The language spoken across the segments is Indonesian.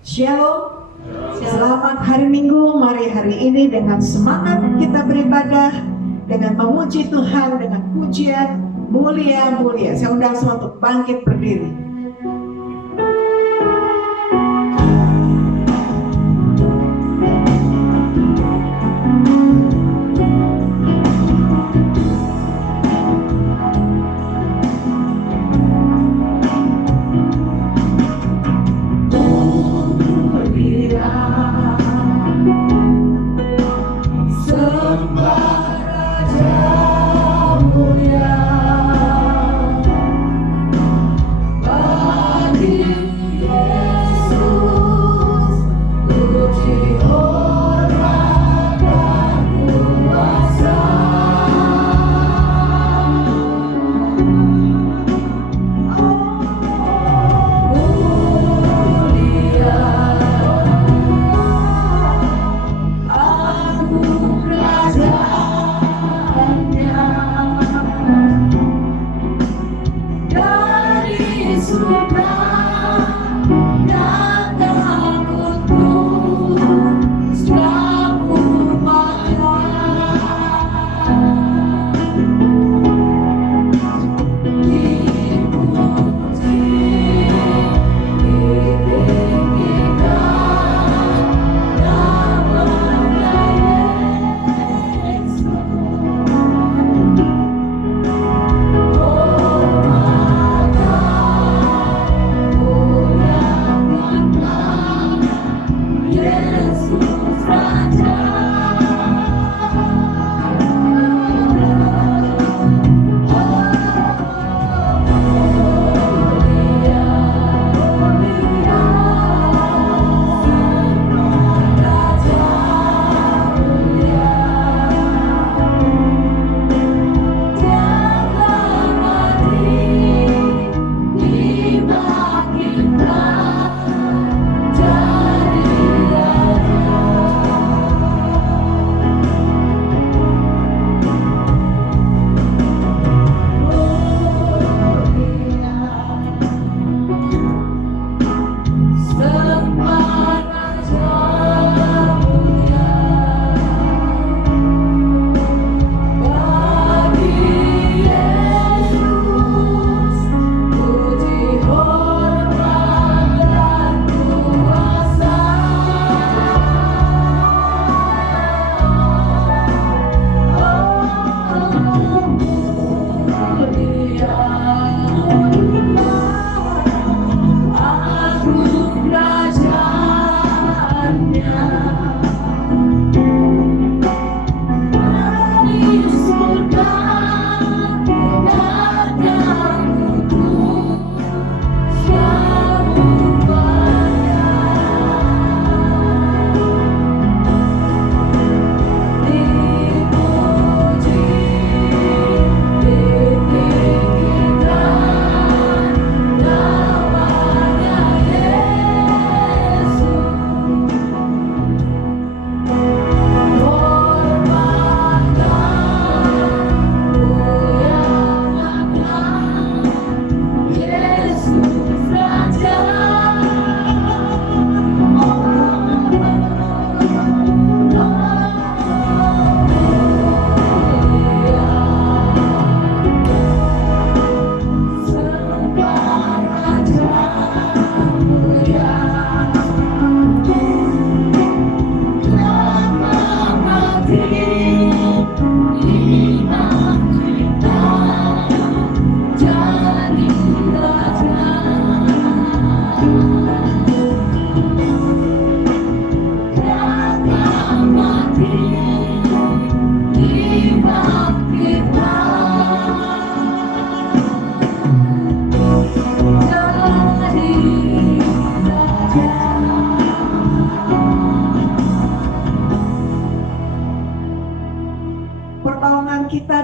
Shalom. Selamat hari Minggu. Mari hari ini dengan semangat kita beribadah, dengan memuji Tuhan, dengan pujian mulia-mulia. Saya undang semua untuk bangkit berdiri.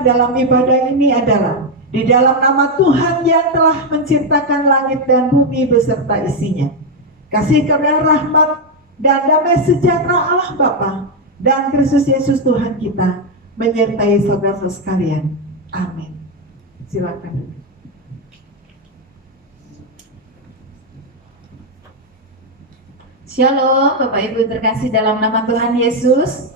Dalam ibadah ini adalah di dalam nama Tuhan yang telah menciptakan langit dan bumi beserta isinya. Kasih karunia rahmat dan damai sejahtera Allah Bapa dan Kristus Yesus Tuhan kita menyertai saudara-saudara sekalian. Amin. Silakan. Shalom Bapak Ibu terkasih dalam nama Tuhan Yesus.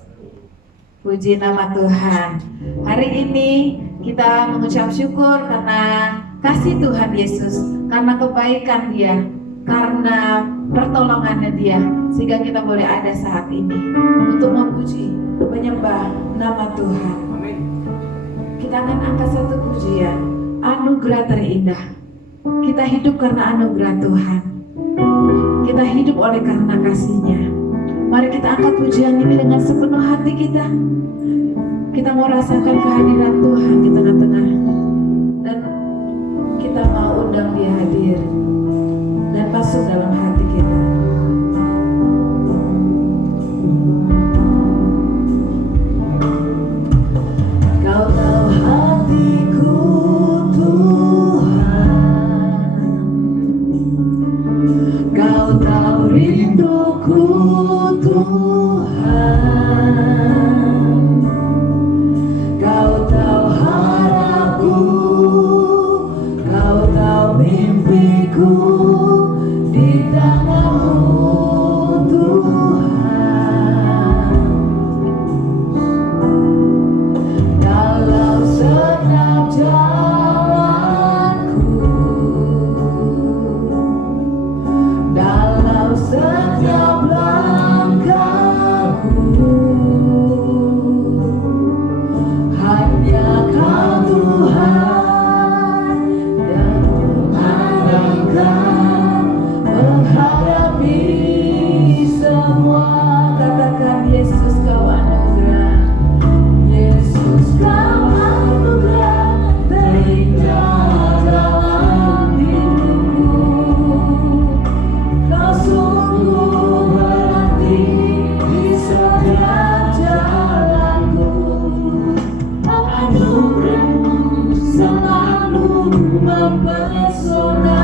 Puji nama Tuhan. Hari ini kita mengucap syukur karena kasih Tuhan Yesus, karena kebaikan Dia, karena pertolongannya Dia, sehingga kita boleh ada saat ini untuk memuji, menyembah nama Tuhan. Kita akan angkat satu pujian, anugerah terindah. Kita hidup karena anugerah Tuhan. Kita hidup oleh karena kasih-Nya. Mari kita angkat pujian ini dengan sepenuh hati kita. Kita mau rasakan kehadiran Tuhan di tengah-tengah. Dan kita mau undang Dia hadir dan masuk dalam hati kita. Kau tahu hatiku Tuhan, Kau tahu rinduku Tuhan, Kau tahu harapku, Kau tahu mimpiku di tangan-Mu Tuhan. Dalam setiap jalanku, dalam setiap langkahku, hanya Kau Tuhan yang mengharapkan menghadapi semua. Katakan Yesus Kau anugerah, Yesus Kau anugerah terindah dalam hidupku. Kau sungguh berarti di setiap jalanku. Anugerah-Mu selalu mempesonaku.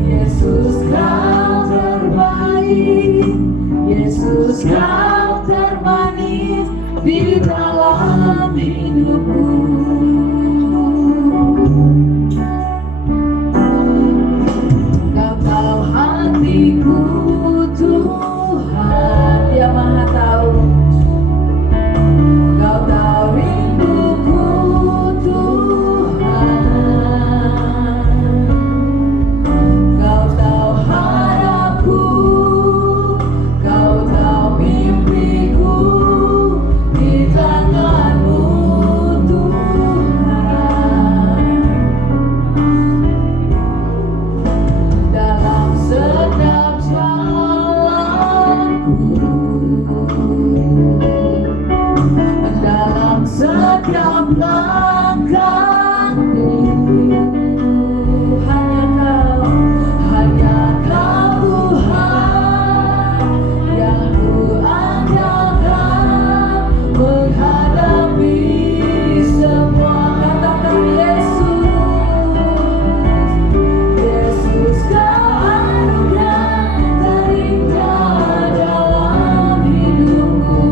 Yesus Kau terbaik, Yesus Kau termanis di dalam hidupku. Kau tahu hatiku Tuhan, Dia Maha tahu. Kau tahu rinduku Tuhan, Kau tahu harapku, Kau tahu mimpiku di tangan-Mu Tuhan. Dalam setiap jalanku, dalam setiap langkahku, hanya Kau Tuhan yang kuandalkan menghadapi semua. Katakan Yesus, Yesus Kau anugerah terindah dalam hidupku.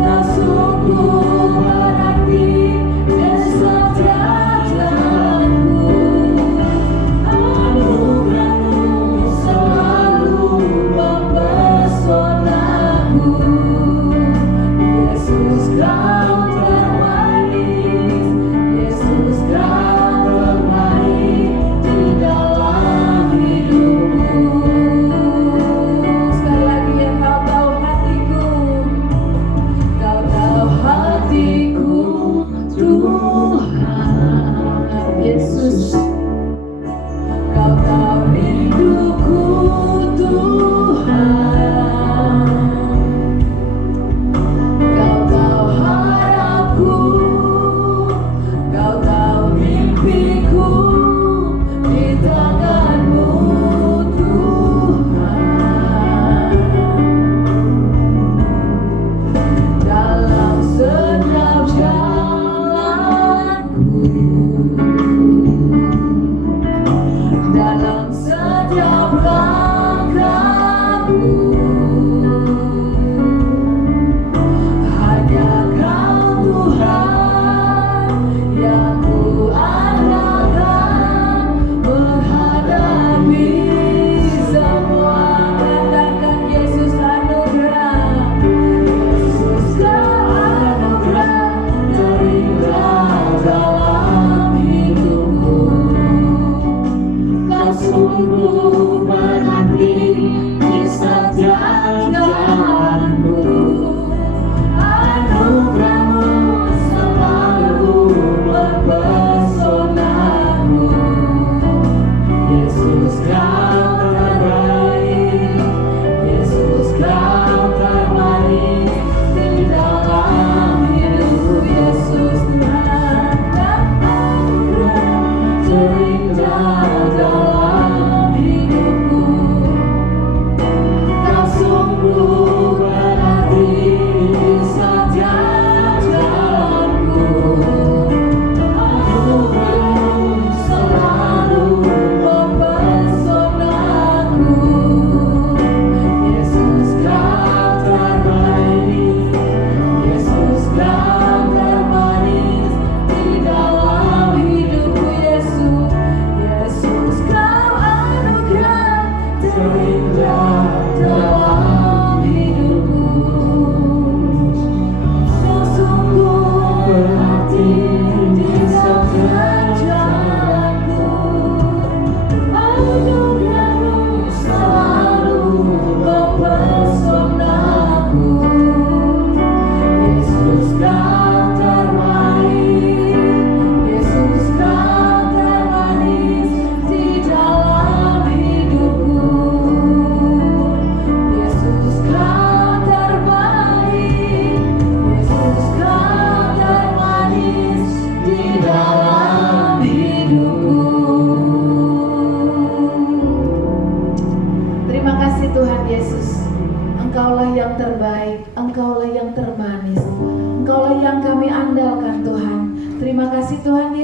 Kau sungguh berarti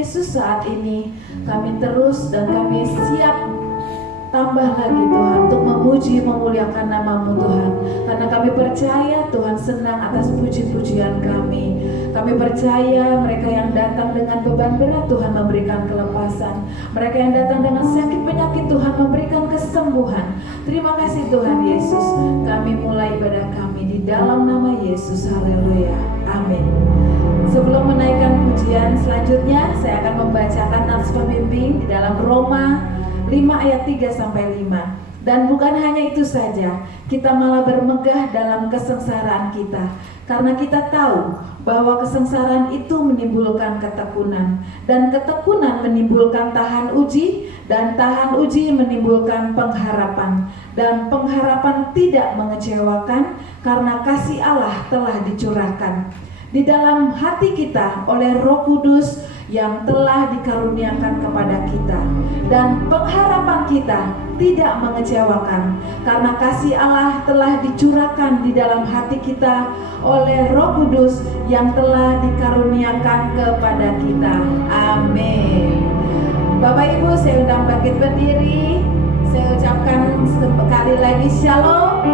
Yesus, saat ini kami terus dan kami siap tambah lagi Tuhan untuk memuji memuliakan nama-Mu Tuhan, karena kami percaya Tuhan senang atas puji-pujian kami. Kami percaya mereka yang datang dengan beban berat Tuhan memberikan kelepasan, mereka yang datang dengan sakit penyakit Tuhan memberikan kesembuhan. Terima kasih Tuhan Yesus. Kami mulai ibadah kami di dalam nama Yesus. Haleluya, amin. Sebelum menaikkan pujian selanjutnya, saya akan membacakan nats pembimbing di dalam Roma 5 ayat 3-5. Dan bukan hanya itu saja, kita malah bermegah dalam kesengsaraan kita, karena kita tahu bahwa kesengsaraan itu menimbulkan ketekunan, dan ketekunan menimbulkan tahan uji, dan tahan uji menimbulkan pengharapan, dan pengharapan tidak mengecewakan, karena kasih Allah telah dicurahkan di dalam hati kita oleh Roh Kudus yang telah dikaruniakan kepada kita. Dan pengharapan kita tidak mengecewakan, karena kasih Allah telah dicurahkan di dalam hati kita oleh Roh Kudus yang telah dikaruniakan kepada kita. Amin. Bapak Ibu, saya undang bangkit berdiri. Saya ucapkan sekali lagi shalom.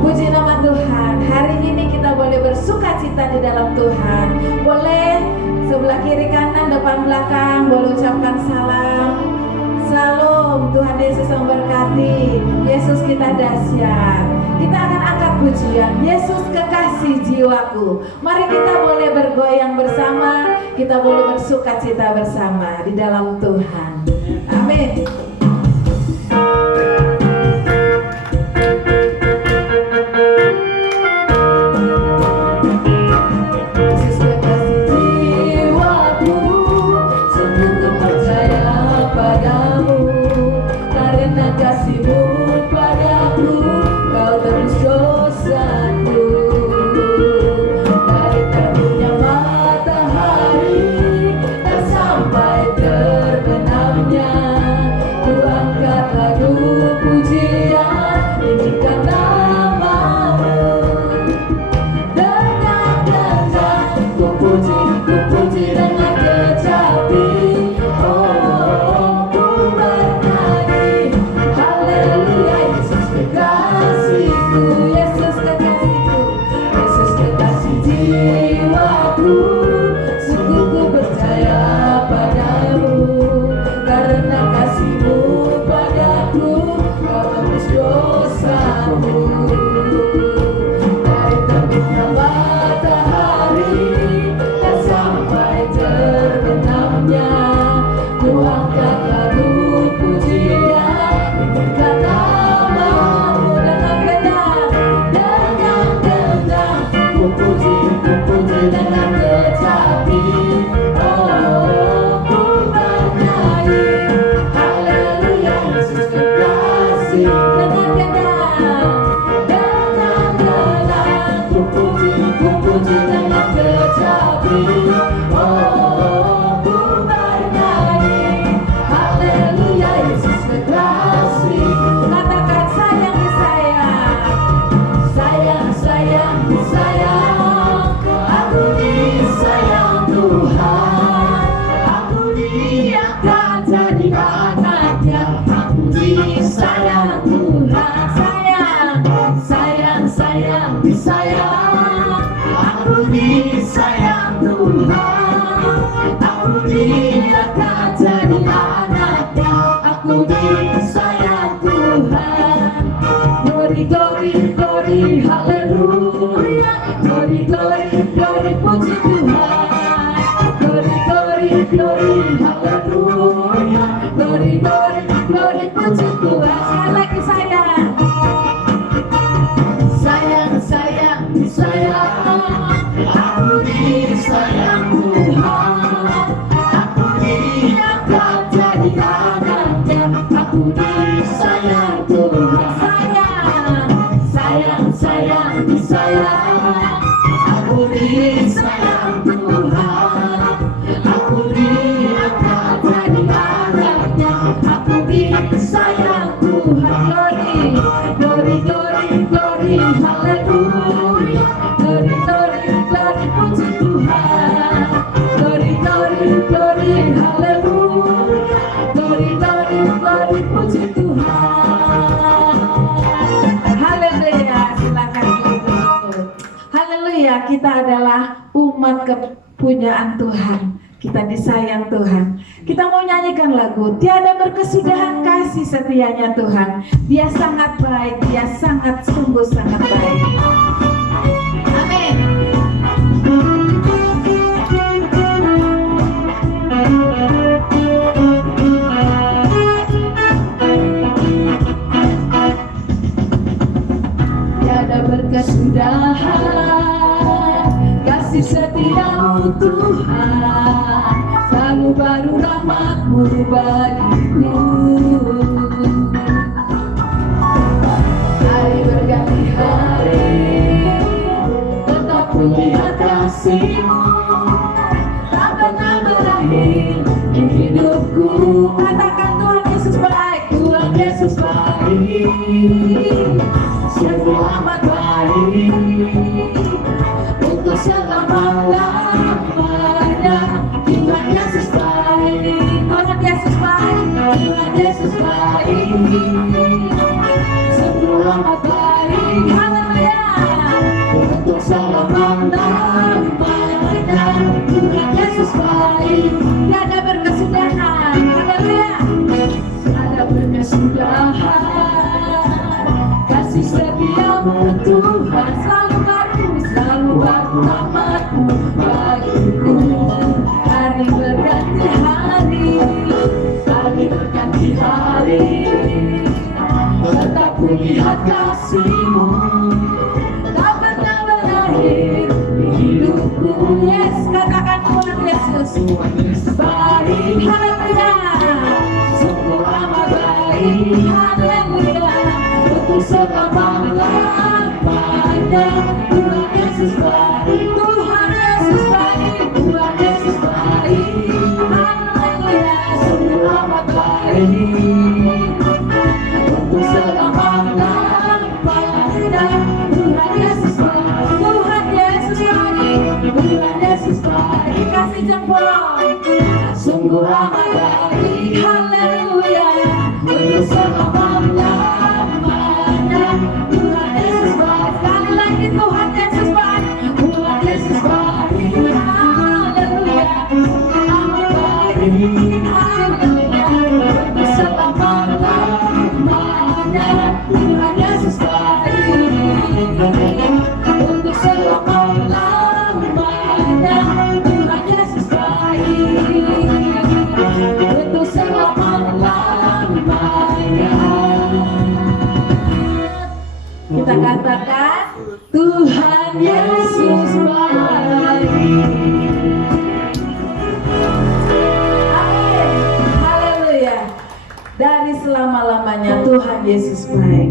Puji nama Tuhan. Hari ini kita boleh bersuka cita di dalam Tuhan. Boleh sebelah kiri kanan depan belakang boleh ucapkan salam. Salam, Tuhan Yesus memberkati. Yesus kita dahsyat. Kita akan angkat pujian Yesus kekasih jiwaku. Mari kita boleh bergoyang bersama, kita boleh bersuka cita bersama di dalam Tuhan. Amin. Aku kita adalah umat kepunyaan Tuhan. Kita disayang Tuhan. Kita mau nyanyikan lagu Tiada Berkesudahan Kasih Setianya Tuhan. Dia sangat baik, dia sangat sungguh sangat baik. Amin. Tiada berkesudahan kasih setiamu Tuhan, selalu baru rahmat-Mu bagiku. Hari berganti hari, tetap ku lihat kasih-Mu, tak pernah berakhir di hidupku. Katakan Tuhan Yesus baik, Tuhan Yesus baik, sungguh amat baik, untuk selama-lamanya. Tuhan Yesus baik, Tuhan Yesus baik, Tuhan Yesus baik, sungguh amat baik. Haleluya, untuk selama-lamanya. Tuhan Yesus baik, tiada berkesudahan. Haleluya, tiada berkesudahan kasih setiamu Tuhan, selalu baru rahmat-Mu bagiku. Hari berganti hari, hari berganti hari, tetap ku lihat kasih-Mu, tak pernah berakhir di hidupku. Yes, katakan Tuhan Yesus, Tuhan Yesus baik. Haleluya, sungguh amat baik. Haleluya, untuk selama-lamanya. Tuhan Yesus baik, Tuhan Yesus baik, Tuhan Yesus baik. Haleluya, sungguh amat baik, untuk selama-lamanya. Tuhan Yesus baik, Tuhan Yesus baik, Tuhan Yesus baik. Kasih jempol, sungguh amat baik. Haleluya, untuk selama-lamanya. Tuhan Yesus baik. Sekali lagi Tuhan Yesus baik, Tuhan Yesus baik. Haleluya, amat baik. Haleluya, untuk selama-lamanya. Tuhan Yesus baik, untuk selama-lamanya. Tuhan Yesus baik, untuk selama-lamanya. Kita katakan Tuhan Yesus baik. Amin. Haleluya. Dari selama-lamanya Tuhan Yesus baik.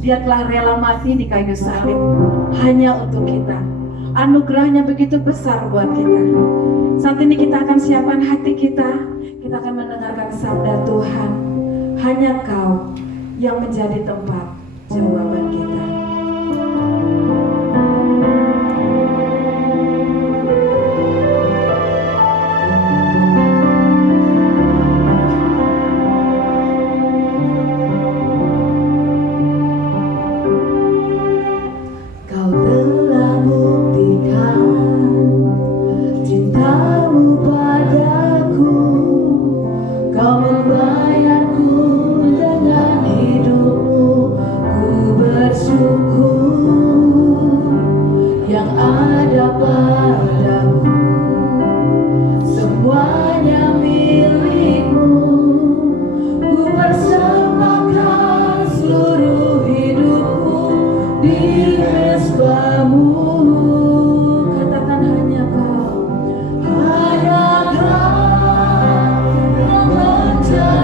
Dia telah rela mati di kayu salib hanya untuk kita. Anugerahnya begitu besar buat kita. Saat ini kita akan siapkan hati kita. Kita akan mendengarkan sabda Tuhan. Hanya Kau yang menjadi tempat jawaban kita. Kau telah buktikan cinta-Mu padaku. Kau membayarku dengan hidup-Mu. Ku bersyukur yang ada padaku. Semuanya milik-Mu. Ku persembahkan seluruh hidupku di mesbah-Mu. Katakan hanya Kau, hanya Kau yang menjadi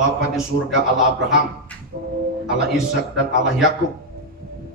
Bapa di surga, Allah Abraham, Allah Ishak dan Allah Yakub,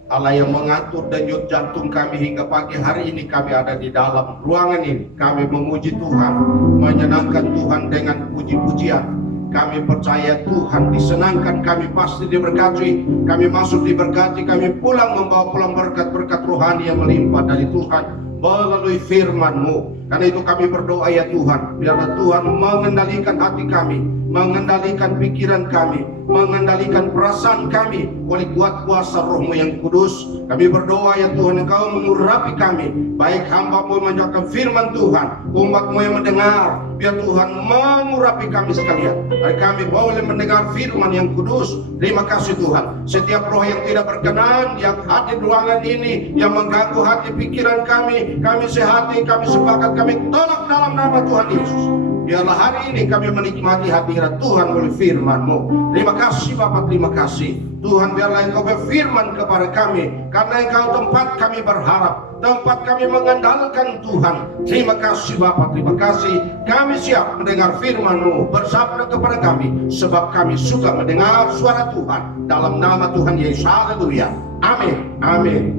Allah yang mengatur denyut jantung kami hingga pagi hari ini kami ada di dalam ruangan ini. Kami memuji Tuhan, menyenangkan Tuhan dengan puji-pujian. Kami percaya Tuhan disenangkan, kami pasti diberkati, kami masuk diberkati, kami pulang membawa pulang berkat-berkat rohani yang melimpah dari Tuhan melalui firman-Mu. Karena itu kami berdoa ya Tuhan, biarlah Tuhan mengendalikan hati kami, mengendalikan pikiran kami, mengendalikan perasaan kami oleh kuat kuasa Roh-Mu yang kudus. Kami berdoa ya Tuhan, Engkau mengurapi kami, baik hamba-Mu menyampaikan firman Tuhan, umat-Mu yang mendengar. Biar Tuhan mengurapi kami sekalian, agar kami boleh mendengar firman yang kudus. Terima kasih Tuhan. Setiap roh yang tidak berkenan yang hadir di ruangan ini, yang mengganggu hati pikiran kami sehati, kami sepakat, kami tolak dalam nama Tuhan Yesus. Biarlah hari ini kami menikmati hadirat Tuhan melalui firman-Mu. Terima kasih Bapa, terima kasih Tuhan. Biarlah Engkau berfirman kepada kami, karena Engkau tempat kami berharap, tempat kami mengandalkan Tuhan. Terima kasih Bapa, terima kasih. Kami siap mendengar firman-Mu, bersabda kepada kami, sebab kami suka mendengar suara Tuhan. Dalam nama Tuhan Yesus, haleluya, amin, amin.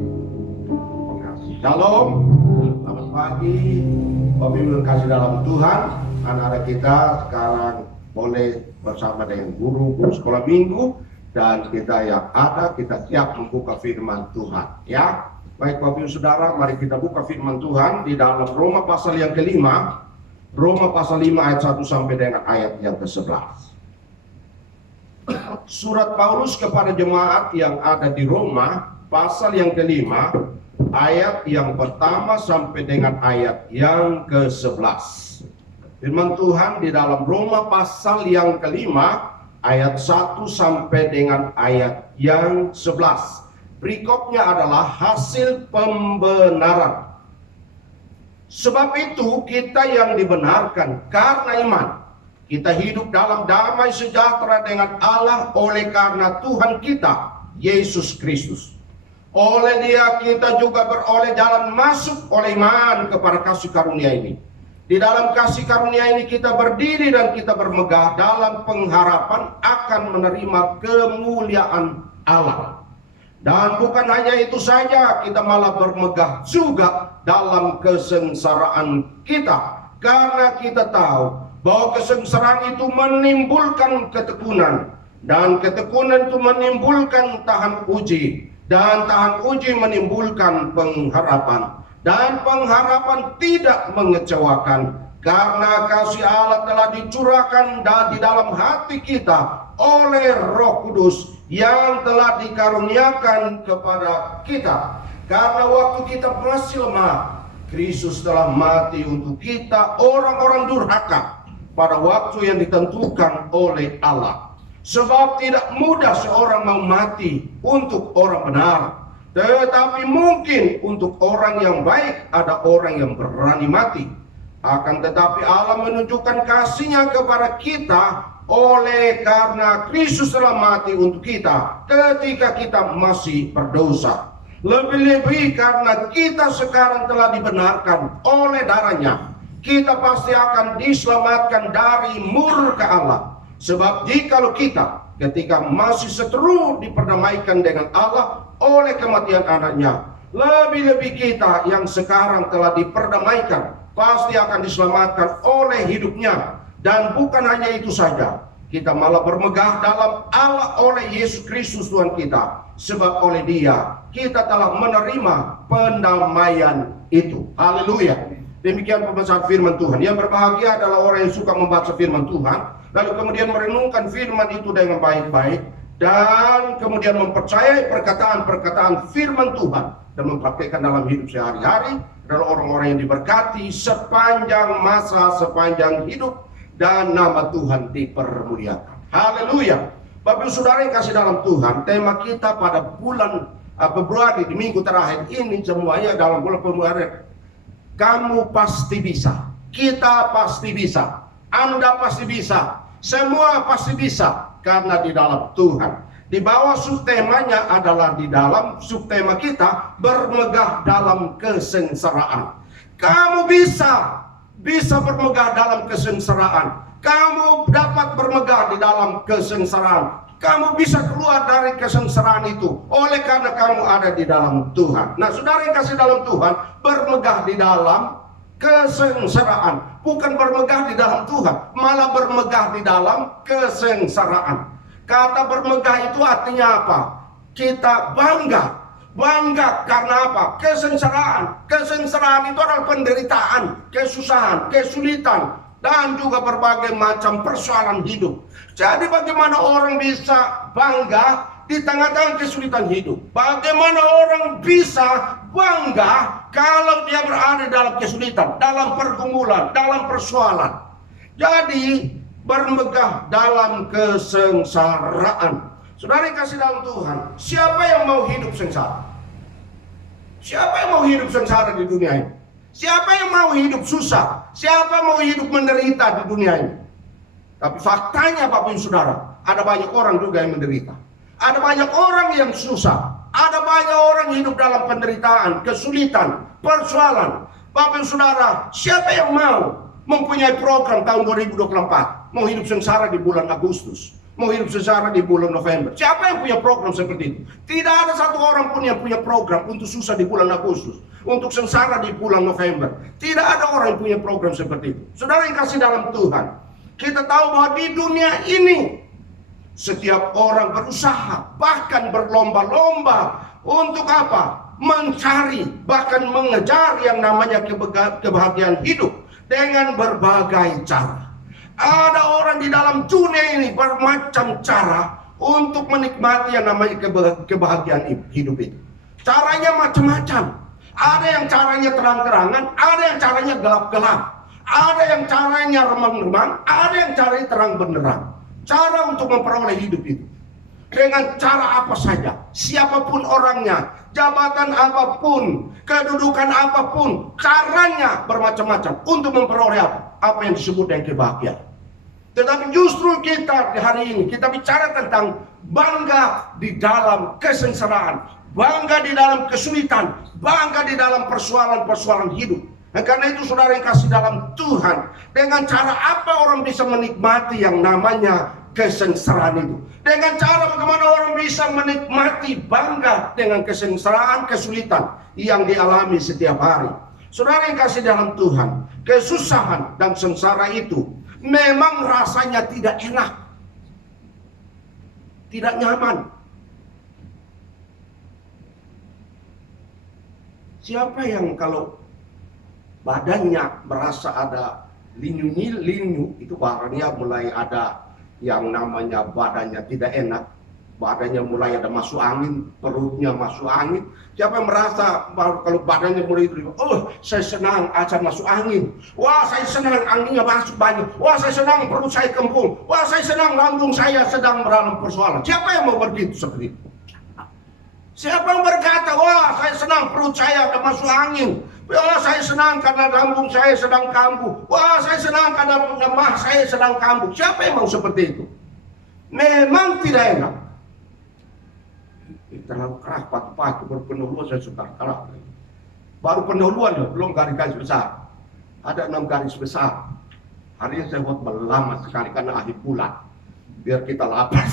Shalom, selamat pagi Bapak Ibu kasih dalam Tuhan. Anak-anak kita sekarang boleh bersama dengan guru sekolah minggu, dan kita yang ada, kita siap membuka firman Tuhan ya. Baik Bapak Ibu Saudara, mari kita buka firman Tuhan di dalam Roma pasal yang kelima, Roma pasal 5 ayat 1 sampai dengan ayat yang ke-11. Surat Paulus kepada jemaat yang ada di Roma, pasal yang kelima, ayat yang pertama sampai dengan ayat yang ke-11. Firman Tuhan di dalam Roma pasal yang kelima, ayat 1 sampai dengan ayat yang 11. Berikutnya adalah hasil pembenaran. Sebab itu kita yang dibenarkan karena iman, kita hidup dalam damai sejahtera dengan Allah oleh karena Tuhan kita, Yesus Kristus. Oleh Dia kita juga beroleh jalan masuk oleh iman kepada kasih karunia ini. Di dalam kasih karunia ini kita berdiri dan kita bermegah dalam pengharapan akan menerima kemuliaan Allah. Dan bukan hanya itu saja, kita malah bermegah juga dalam kesengsaraan kita. Karena kita tahu bahwa kesengsaraan itu menimbulkan ketekunan. Dan ketekunan itu menimbulkan tahan uji. Dan tahan uji menimbulkan pengharapan. Dan pengharapan tidak mengecewakan, karena kasih Allah telah dicurahkan di dalam hati kita oleh Roh Kudus yang telah dikaruniakan kepada kita. Karena waktu kita masih lemah, Kristus telah mati untuk kita orang-orang durhaka pada waktu yang ditentukan oleh Allah. Sebab tidak mudah seorang mau mati untuk orang benar, tetapi mungkin untuk orang yang baik ada orang yang berani mati. Akan tetapi Allah menunjukkan kasih-Nya kepada kita oleh karena Kristus telah mati untuk kita ketika kita masih berdosa. Lebih-lebih karena kita sekarang telah dibenarkan oleh darah-Nya, kita pasti akan diselamatkan dari murka Allah. Sebab jikalau kita ketika masih seteru diperdamaikan dengan Allah oleh kematian anaknya, lebih-lebih kita yang sekarang telah diperdamaikan pasti akan diselamatkan oleh hidupnya. Dan bukan hanya itu saja, kita malah bermegah dalam Allah oleh Yesus Kristus Tuhan kita. Sebab oleh Dia kita telah menerima pendamaian itu. Haleluya. Demikian pembacaan firman Tuhan. Yang berbahagia adalah orang yang suka membaca firman Tuhan, lalu kemudian merenungkan firman itu dengan baik-baik, dan kemudian mempercayai perkataan-perkataan firman Tuhan dan mempraktikkan dalam hidup sehari-hari, adalah orang-orang yang diberkati sepanjang masa, sepanjang hidup, dan nama Tuhan dipermuliakan. Haleluya. Bapak Ibu Saudara yang kasih dalam Tuhan, tema kita pada bulan Februari di minggu terakhir ini semuanya dalam bulan Februari, kamu pasti bisa, kita pasti bisa, Anda pasti bisa, semua pasti bisa. Karena di dalam Tuhan. Di bawah subtemanya adalah di dalam subtema kita bermegah dalam kesengsaraan. Kamu bisa bermegah dalam kesengsaraan. kamu dapat bermegah di dalam kesengsaraan. Kamu bisa keluar dari kesengsaraan itu oleh karena kamu ada di dalam Tuhan. Nah, saudara yang kasih dalam Tuhan, bermegah di dalam kesengsaraan, bukan bermegah di dalam Tuhan, malah bermegah di dalam kesengsaraan. Kata bermegah itu artinya apa? Kita bangga. Bangga karena apa? Kesengsaraan. Kesengsaraan itu adalah penderitaan, kesusahan, kesulitan, dan juga berbagai macam persoalan hidup. Jadi bagaimana orang bisa bangga di tengah-tengah kesulitan hidup? Bagaimana orang bisa bangga kalau dia berada dalam kesulitan, dalam pergumulan, dalam persoalan? Jadi bermegah dalam kesengsaraan. Saudara yang kasih dalam Tuhan, siapa yang mau hidup sengsara? Siapa yang mau hidup sengsara di dunia ini? Siapa yang mau hidup susah? Siapa mau hidup menderita di dunia ini? Tapi faktanya Bapak Ibu Saudara, ada banyak orang juga yang menderita. Ada banyak orang yang susah. Ada banyak orang hidup dalam penderitaan, kesulitan, persoalan. Bapak Ibu Saudara, siapa yang mau mempunyai program tahun 2024? Mau hidup sengsara di bulan Agustus, mau hidup sengsara di bulan November. Siapa yang punya program seperti itu? Tidak ada satu orang pun yang punya program untuk susah di bulan Agustus, untuk sengsara di bulan November. Tidak ada orang yang punya program seperti itu. Saudara yang kasih dalam Tuhan, kita tahu bahwa di dunia ini setiap orang berusaha, bahkan berlomba-lomba untuk apa? Mencari, bahkan mengejar yang namanya kebahagiaan hidup dengan berbagai cara. Ada orang di dalam dunia ini bermacam cara untuk menikmati yang namanya kebahagiaan hidup itu. Caranya macam-macam. Ada yang caranya terang-terangan, ada yang caranya gelap-gelap, ada yang caranya remang-remang, ada yang caranya terang benderang. Cara untuk memperoleh hidup itu dengan cara apa saja, siapapun orangnya, jabatan apapun, kedudukan apapun, caranya bermacam-macam untuk memperoleh apa yang disebut dengan kebahagiaan. Tetapi justru kita di hari ini, kita bicara tentang bangga di dalam kesengsaraan, bangga di dalam kesulitan, bangga di dalam persoalan-persoalan hidup. Nah, karena itu saudara yang kasih dalam Tuhan, dengan cara apa orang bisa menikmati yang namanya kesengsaraan itu? Dengan cara bagaimana orang bisa menikmati bangga dengan kesengsaraan, kesulitan yang dialami setiap hari. Saudara yang kasih dalam Tuhan, kesusahan dan sengsara itu memang rasanya tidak enak, tidak nyaman. Siapa yang kalau badannya merasa ada linyu, itu badannya mulai ada yang namanya badannya tidak enak, badannya mulai ada masuk angin, perutnya masuk angin. Siapa yang merasa kalau badannya mulai itu, oh saya senang aja masuk angin, wah saya senang anginnya masuk banyak, wah saya senang perut saya kembung, wah saya senang lambung saya sedang dalam persoalan. Siapa yang mau begitu seperti itu? Siapa yang berkata, wah saya senang perut saya ada masuk angin, wah saya senang karena lambung saya sedang kambuh, wah saya senang karena mah saya sedang kambuh. Siapa yang mau seperti itu? Memang tidak enak. Terlalu keras pagi-pagi baru pendahuluan saya suka kalah. Baru pendahuluan loh, belum garis besar. Ada 6 garis besar. Hari ini saya buat lama sekali karena akhir bulan. Biar kita lapar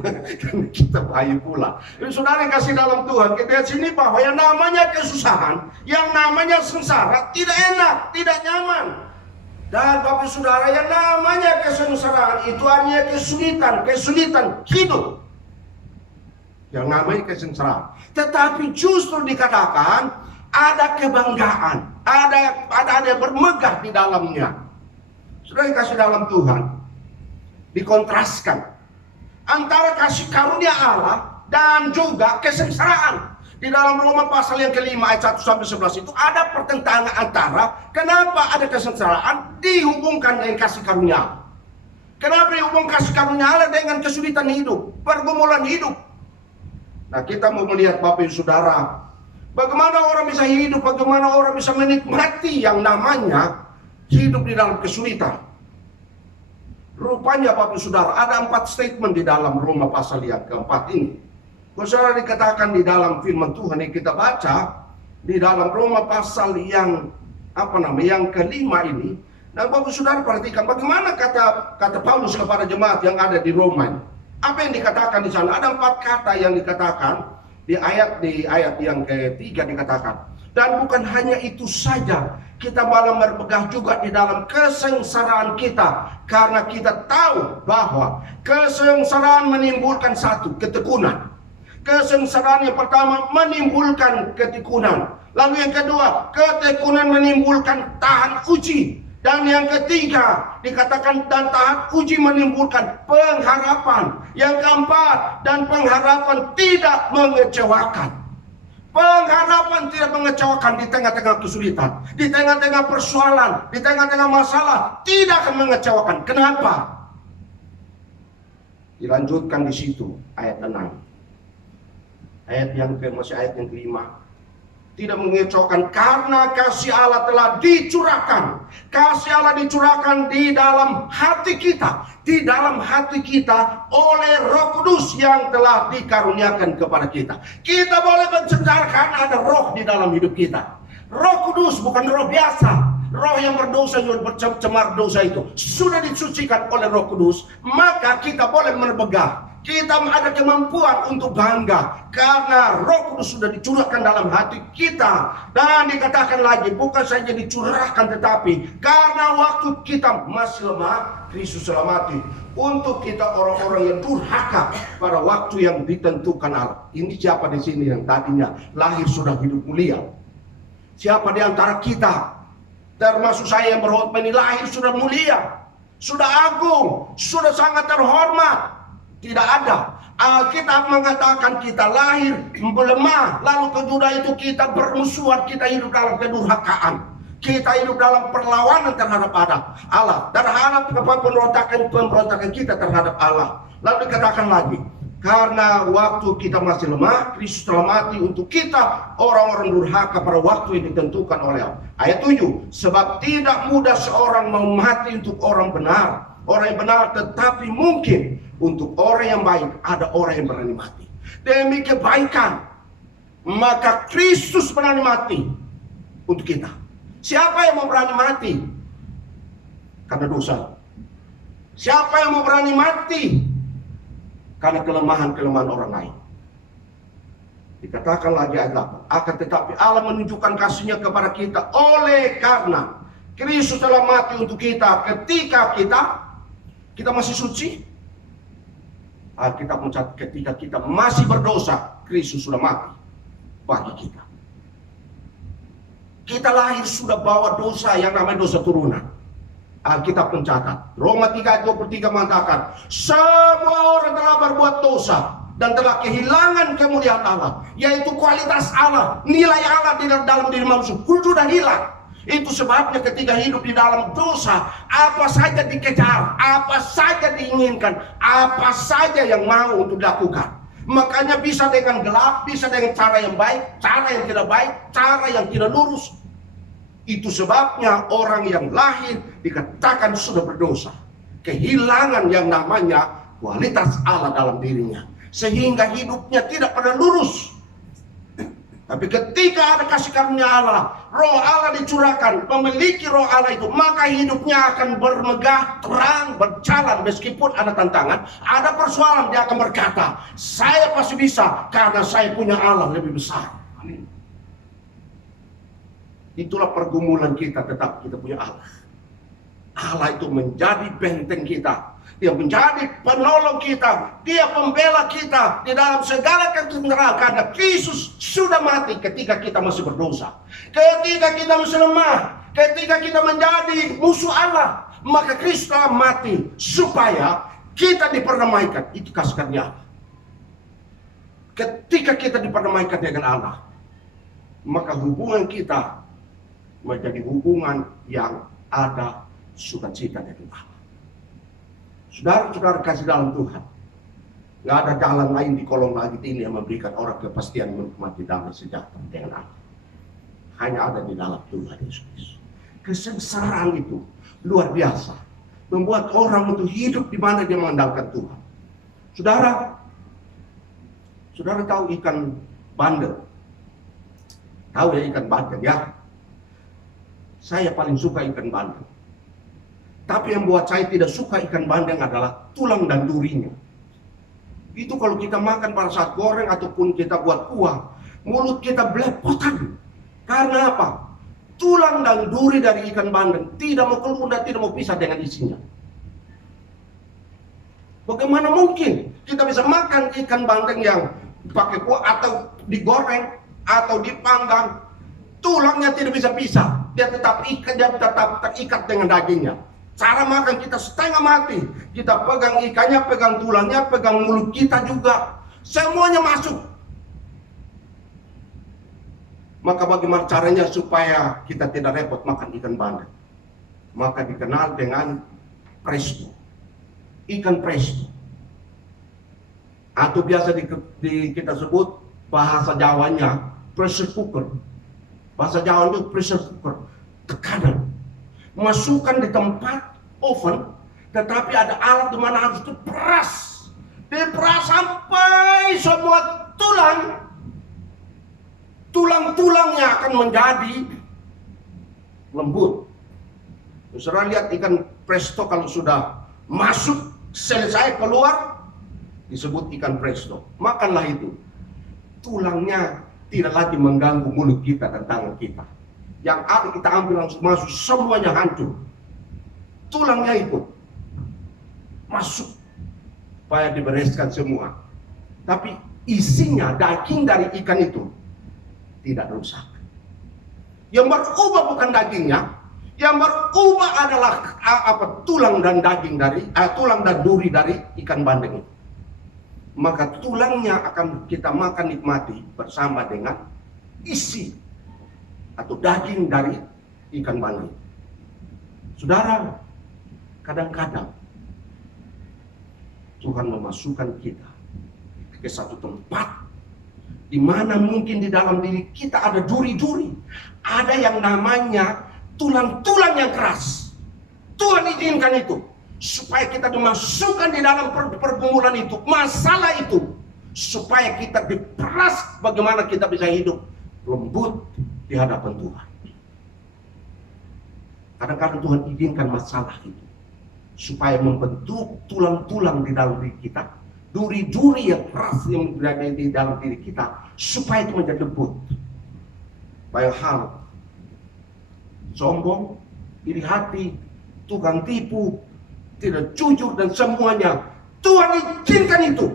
karena kita akhir bulan. Jadi saudara yang kasih dalam Tuhan, kita lihat sini bahwa yang namanya kesusahan, yang namanya sengsara tidak enak, tidak nyaman. Dan Bapak Saudara, yang namanya kesengsaraan itu hanya kesulitan hidup. Yang namanya kesengsaraan. Tetapi justru dikatakan ada kebanggaan, ada bermegah di dalamnya. Sudah dikasih dalam Tuhan, dikontraskan antara kasih karunia Allah dan juga kesengsaraan. Di dalam Roma pasal yang kelima ayat 1-11 itu ada pertentangan antara kenapa ada kesengsaraan dihubungkan dengan kasih karunia Allah. Kenapa dihubungkan kasih karunia Allah dengan kesulitan hidup, pergumulan hidup? Nah, kita mau melihat Bapak Ibu Saudara, bagaimana orang bisa hidup, bagaimana orang bisa menikmati yang namanya hidup di dalam kesulitan. Rupanya Bapak Ibu Saudara, ada 4 statement di dalam Roma pasal yang keempat ini. Saudara, dikatakan di dalam firman Tuhan yang kita baca, di dalam Roma pasal yang yang kelima ini, Nah, Bapak Saudara perhatikan bagaimana kata Paulus kepada jemaat yang ada di Roma. Apa yang dikatakan di sana? Ada 4 kata yang dikatakan di ayat yang ketiga dikatakan. Dan bukan hanya itu saja, kita malah berpegah juga di dalam kesengsaraan kita, karena kita tahu bahwa kesengsaraan menimbulkan satu, ketekunan. Kesengsaraan yang pertama menimbulkan ketekunan. Lalu yang kedua, ketekunan menimbulkan tahan uji. Dan yang ketiga dikatakan dan tahan uji menimbulkan pengharapan. Yang keempat, dan pengharapan tidak mengecewakan. Pengharapan tidak mengecewakan di tengah-tengah kesulitan, di tengah-tengah persoalan, di tengah-tengah masalah, tidak akan mengecewakan. Kenapa? Dilanjutkan di situ ayat 6. Ayat yang kelima. Tidak mengecewakan karena kasih Allah telah dicurahkan. Kasih Allah dicurahkan di dalam hati kita. Di dalam hati kita oleh Roh Kudus yang telah dikaruniakan kepada kita. Kita boleh bersejarah karena ada roh di dalam hidup kita. Roh Kudus bukan roh biasa. Roh yang berdosa, yang bercemar dosa itu sudah disucikan oleh Roh Kudus. Maka kita boleh berbegah. Kita ada kemampuan untuk bangga karena Roh Kudus sudah dicurahkan dalam hati kita. Dan dikatakan lagi, bukan saja dicurahkan, tetapi karena waktu kita masih lemah, Kristus telah mati untuk kita orang-orang yang durhaka pada waktu yang ditentukan Allah. Ini siapa di sini yang tadinya lahir sudah hidup mulia? Siapa di antara kita, termasuk saya yang berkhotbah ini, lahir sudah mulia, sudah agung, sudah sangat terhormat? Tidak ada. Alkitab mengatakan kita lahir lemah, lalu kemudian itu kita bermusuhan, kita hidup dalam kedurhakaan, kita hidup dalam perlawanan terhadap Allah, terhadap pemberontakan kita terhadap Allah. Lalu dikatakan lagi, karena waktu kita masih lemah, Kristus telah mati untuk kita orang-orang durhaka pada waktu yang ditentukan oleh Allah. Ayat 7, sebab tidak mudah seorang mau mati untuk orang benar. Orang yang benar, tetapi mungkin untuk orang yang baik ada orang yang berani mati. Demi kebaikan, maka Kristus berani mati untuk kita. Siapa yang mau berani mati karena dosa? Siapa yang mau berani mati karena kelemahan-kelemahan orang lain? Dikatakan lagi ayat 8, akan tetapi Allah menunjukkan kasih-Nya kepada kita oleh karena Kristus telah mati untuk kita ketika kita masih suci. Alkitab mencatat ketika kita masih berdosa, Kristus sudah mati bagi kita. Kita lahir sudah bawa dosa yang namanya dosa turunan. Alkitab mencatat, Roma 3:23 mengatakan, semua orang telah berbuat dosa dan telah kehilangan kemuliaan Allah, yaitu kualitas Allah, nilai Allah di dalam diri manusia sudah hilang. Itu sebabnya ketika hidup di dalam dosa, apa saja dikejar, apa saja diinginkan, apa saja yang mau untuk dilakukan. Makanya bisa dengan gelap, bisa dengan cara yang baik, cara yang tidak baik, cara yang tidak lurus. Itu sebabnya orang yang lahir dikatakan sudah berdosa, kehilangan yang namanya kualitas Allah dalam dirinya, sehingga hidupnya tidak pernah lurus. Tapi ketika ada kasih karunia Allah, Roh Allah dicurahkan, memiliki Roh Allah itu, maka hidupnya akan bermegah, terang, berjalan meskipun ada tantangan, ada persoalan. Dia akan berkata, saya pasti bisa karena saya punya Allah lebih besar. Amin. Itulah pergumulan kita, tetap kita punya Allah. Allah itu menjadi benteng kita, Dia menjadi penolong kita, Dia pembela kita di dalam segala ketenaran. Karena Kristus sudah mati ketika kita masih berdosa, ketika kita masih lemah, ketika kita menjadi musuh Allah, maka Kristus telah mati supaya kita diperdamaikan. Itu kasih karunia Allah. Ketika kita diperdamaikan dengan Allah, maka hubungan kita menjadi hubungan yang ada sukacita dengan Allah. Saudara-saudara kasih dalam Tuhan, nggak ada jalan lain di kolong langit ini yang memberikan orang kepastian menikmati damai sejahtera dengan Allah. Hanya ada di dalam Tuhan Yesus. Kesengsaraan itu luar biasa, membuat orang untuk hidup di mana dia mengandalkan Tuhan. Saudara tahu ikan bandeng? Tahu ya ikan bandeng ya? Saya paling suka ikan bandeng. Tapi yang buat saya tidak suka ikan bandeng adalah tulang dan durinya. Itu kalau kita makan pada saat goreng ataupun kita buat kuah, mulut kita belepotan. Karena apa? Tulang dan duri dari ikan bandeng tidak mau keluar, tidak mau pisah dengan isinya. Bagaimana mungkin kita bisa makan ikan bandeng yang pakai kuah atau digoreng atau dipanggang, tulangnya tidak bisa pisah, dia tetap terikat dengan dagingnya. Cara makan kita setengah mati, kita pegang ikannya, pegang tulangnya, pegang mulut kita juga, semuanya masuk. Maka bagaimana caranya supaya kita tidak repot makan ikan bandeng? Maka dikenal dengan presto, ikan presto, atau biasa kita sebut bahasa Jawanya pressure cooker. Bahasa Jawa itu pressure cooker, tekanan. Masukkan di tempat oven, tetapi ada alat di mana harus diperas. Diperas sampai semua tulang-tulangnya akan menjadi lembut. Saudara lihat ikan presto kalau sudah masuk, selesai keluar, disebut ikan presto. Makanlah itu. Tulangnya tidak lagi mengganggu mulut kita dan tangan kita. Yang ada kita ambil langsung masuk, semuanya hancur. Tulangnya ikut masuk supaya dibereskan semua. Tapi isinya, daging dari ikan itu tidak rusak. Yang berubah bukan dagingnya, yang berubah adalah tulang dan daging dari tulang dan duri dari ikan bandeng itu. Maka tulangnya akan kita makan nikmati bersama dengan isi atau daging dari ikan bandeng. Saudara, kadang-kadang Tuhan memasukkan kita ke satu tempat di mana mungkin di dalam diri kita ada duri-duri, ada yang namanya tulang-tulang yang keras. Tuhan izinkan itu supaya kita dimasukkan di dalam pergumulan itu, masalah itu, supaya kita diperas bagaimana kita bisa hidup lembut di hadapan Tuhan. Kadang-kadang Tuhan izinkan masalah itu supaya membentuk tulang-tulang di dalam diri kita, duri-duri yang keras yang berada di dalam diri kita, supaya itu menjadi lembut. Banyak hal, sombong, iri hati, tukang tipu, tidak jujur dan semuanya Tuhan izinkan itu.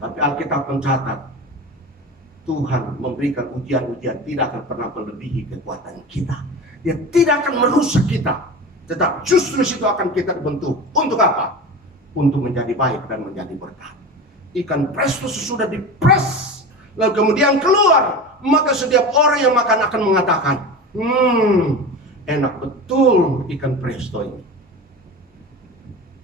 Tapi Alkitab mencatat Tuhan memberikan ujian-ujian tidak akan pernah melebihi kekuatan kita. Dia tidak akan merusak kita, tetapi justru situ akan kita dibentuk. Untuk apa? Untuk menjadi baik dan menjadi berkat. Ikan presto sesudah dipres, lalu kemudian keluar, maka setiap orang yang makan akan mengatakan, enak betul ikan presto ini.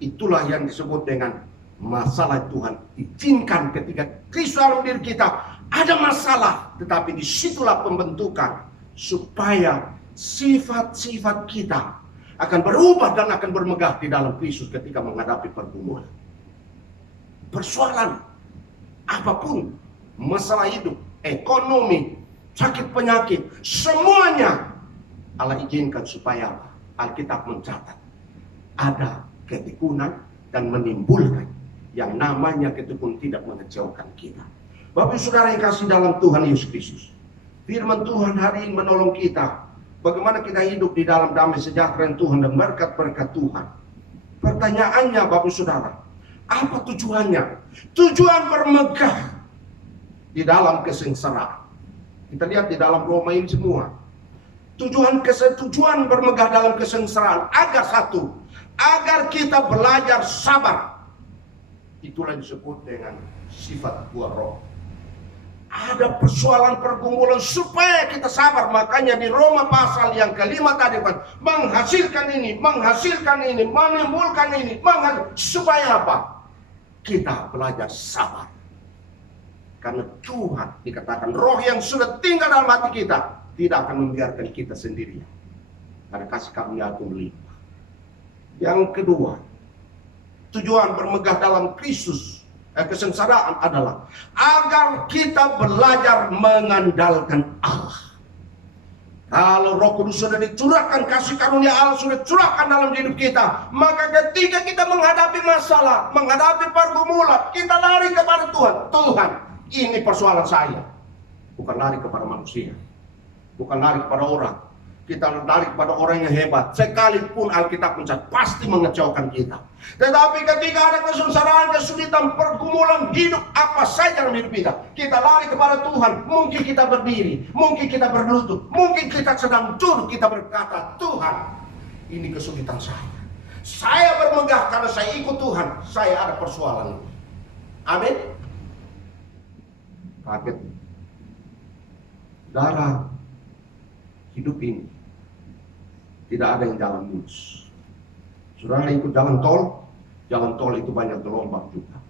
Itulah yang disebut dengan masalah Tuhan izinkan ketika Kristus dalam diri kita ada masalah, tetapi disitulah pembentukan supaya sifat-sifat kita akan berubah dan akan bermegah di dalam Kristus ketika menghadapi pergumulan. Persoalan apapun, masalah hidup, ekonomi, sakit penyakit, semuanya Allah izinkan supaya Alkitab mencatat ada ketekunan dan menimbulkan yang namanya ketekunan tidak mengecewakan kita. Bapak saudara yang kasih dalam Tuhan Yesus Kristus, firman Tuhan hari ini menolong kita bagaimana kita hidup di dalam damai sejahtera Tuhan dan berkat-berkat Tuhan. Pertanyaannya Bapak saudara, apa tujuannya? Tujuan bermegah di dalam kesengsaraan. Kita lihat di dalam Roma ini semua. Tujuan bermegah dalam kesengsaraan agar satu, agar kita belajar sabar. Itulah disebut dengan sifat buah roh. Ada persoalan pergumulan supaya kita sabar. Makanya di Roma pasal yang kelima tadi kan menghasilkan ini, menimbulkan ini, supaya apa? Kita belajar sabar. Karena Tuhan dikatakan roh yang sudah tinggal dalam hati kita tidak akan membiarkan kita sendirian. Karena kasih karunia itu melimpah. Yang kedua, tujuan bermegah dalam Kristus kesengsaraan adalah agar kita belajar mengandalkan Allah. Kalau Roh Kudus sudah dicurahkan, kasih karunia Allah sudah curahkan dalam hidup kita, maka ketika kita menghadapi masalah, menghadapi pergumulan, kita lari kepada Tuhan. Tuhan, ini persoalan saya. Bukan lari kepada manusia, bukan lari kepada orang. Kita lari kepada orang yang hebat. Sekalipun Alkitab mencatat pasti mengecewakan kita. Tetapi ketika ada kesengsaraan, kesulitan, pergumulan hidup apa saja dalam hidup kita lari kepada Tuhan. Mungkin kita berdiri, mungkin kita berlutut, mungkin kita sedang duduk, kita berkata, Tuhan, ini kesulitan saya. Saya bermegah karena saya ikut Tuhan. Saya ada persoalan ini. Amin. Kaget. Darah hidup ini tidak ada yang jalan mulus. Saudara ikut jalan tol itu banyak gelombang juga.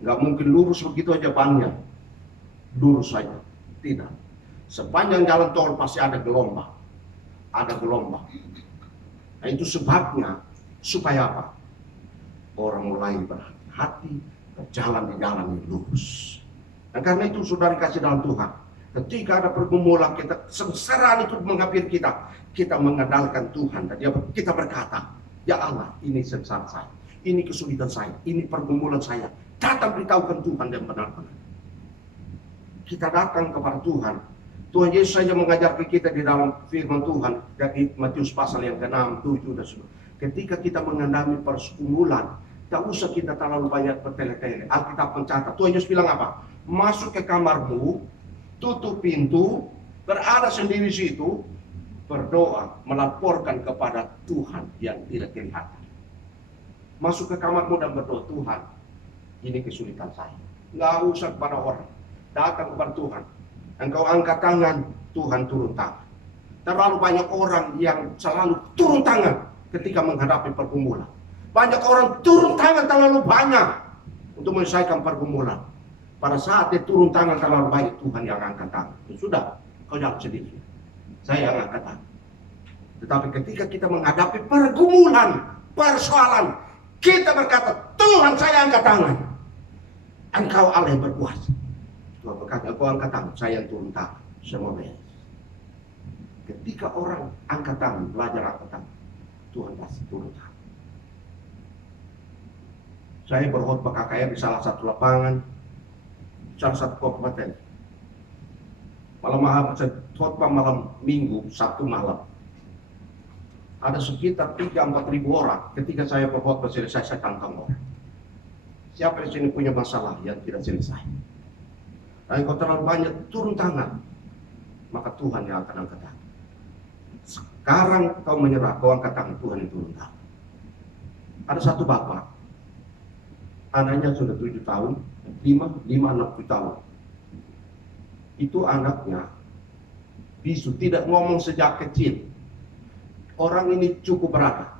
Nggak mungkin lurus begitu aja banyak, lurus saja. Tidak. Sepanjang jalan tol pasti ada gelombang. Nah itu sebabnya supaya apa? Orang mulai berhati-hati berjalan di jalan yang lurus. Dan karena itu saudara kasih dalam Tuhan, ketika ada pergumulan, kita sengsaraan itu menghampiri kita mengandalkan Tuhan dan kita berkata, ya Allah, ini sengsara saya, ini kesulitan saya, ini pergumulan saya. Datang beritahukan Tuhan dan benar-benar. Kita datang kepada Tuhan. Tuhan Yesus saja mengajarkan kita di dalam firman Tuhan dari Matius pasal yang ke-6, 7 dan 10. Ketika kita mengalami pergumulan, tak usah kita terlalu banyak bertele-tele. Alkitab mencatat, Tuhan Yesus bilang apa? Masuk ke kamarmu, tutup pintu, berada sendiri situ, berdoa, melaporkan kepada Tuhan yang tidak kelihatan. Masuk ke kamarmu dan berdoa, Tuhan, ini kesulitan saya. Nggak usah kepada orang, datang kepada Tuhan. Engkau angkat tangan, Tuhan turun tangan. Terlalu banyak orang yang selalu turun tangan ketika menghadapi pergumulan. Banyak orang turun tangan terlalu banyak untuk menyelesaikan pergumulan. Pada saat dia turun tangan terlalu banyak, Tuhan yang angkat tangan. Sudah, kau jangan sedih. Saya yang angkat tangan. Tetapi ketika kita menghadapi pergumulan, persoalan, kita berkata, Tuhan saya angkat tangan. Engkau Allah yang berkuasa. Tuhan berkata, engkau angkat tangan, saya yang turun tangan. Semua beres. Ketika orang angkat tangan, belajar angkat tangan, Tuhan pasti turun tangan. Saya berkhotbah KKR di salah satu lapangan, salah satu kabupaten. Malam khotbah malam Minggu, Sabtu malam. Ada sekitar 3-4 ribu orang. Ketika saya berkhotbah selesai, saya tantang orang. Siapa di sini punya masalah yang tidak selesai? Dan kalau terlalu banyak turun tangan, maka Tuhan yang akan angkat tangan. Sekarang kau menyerah, kau angkat tangan, Tuhan yang turun tangan. Ada satu bapak, anaknya sudah 7 tahun, 5-6 tahun. Itu anaknya bisu, tidak ngomong sejak kecil. Orang ini cukup berada.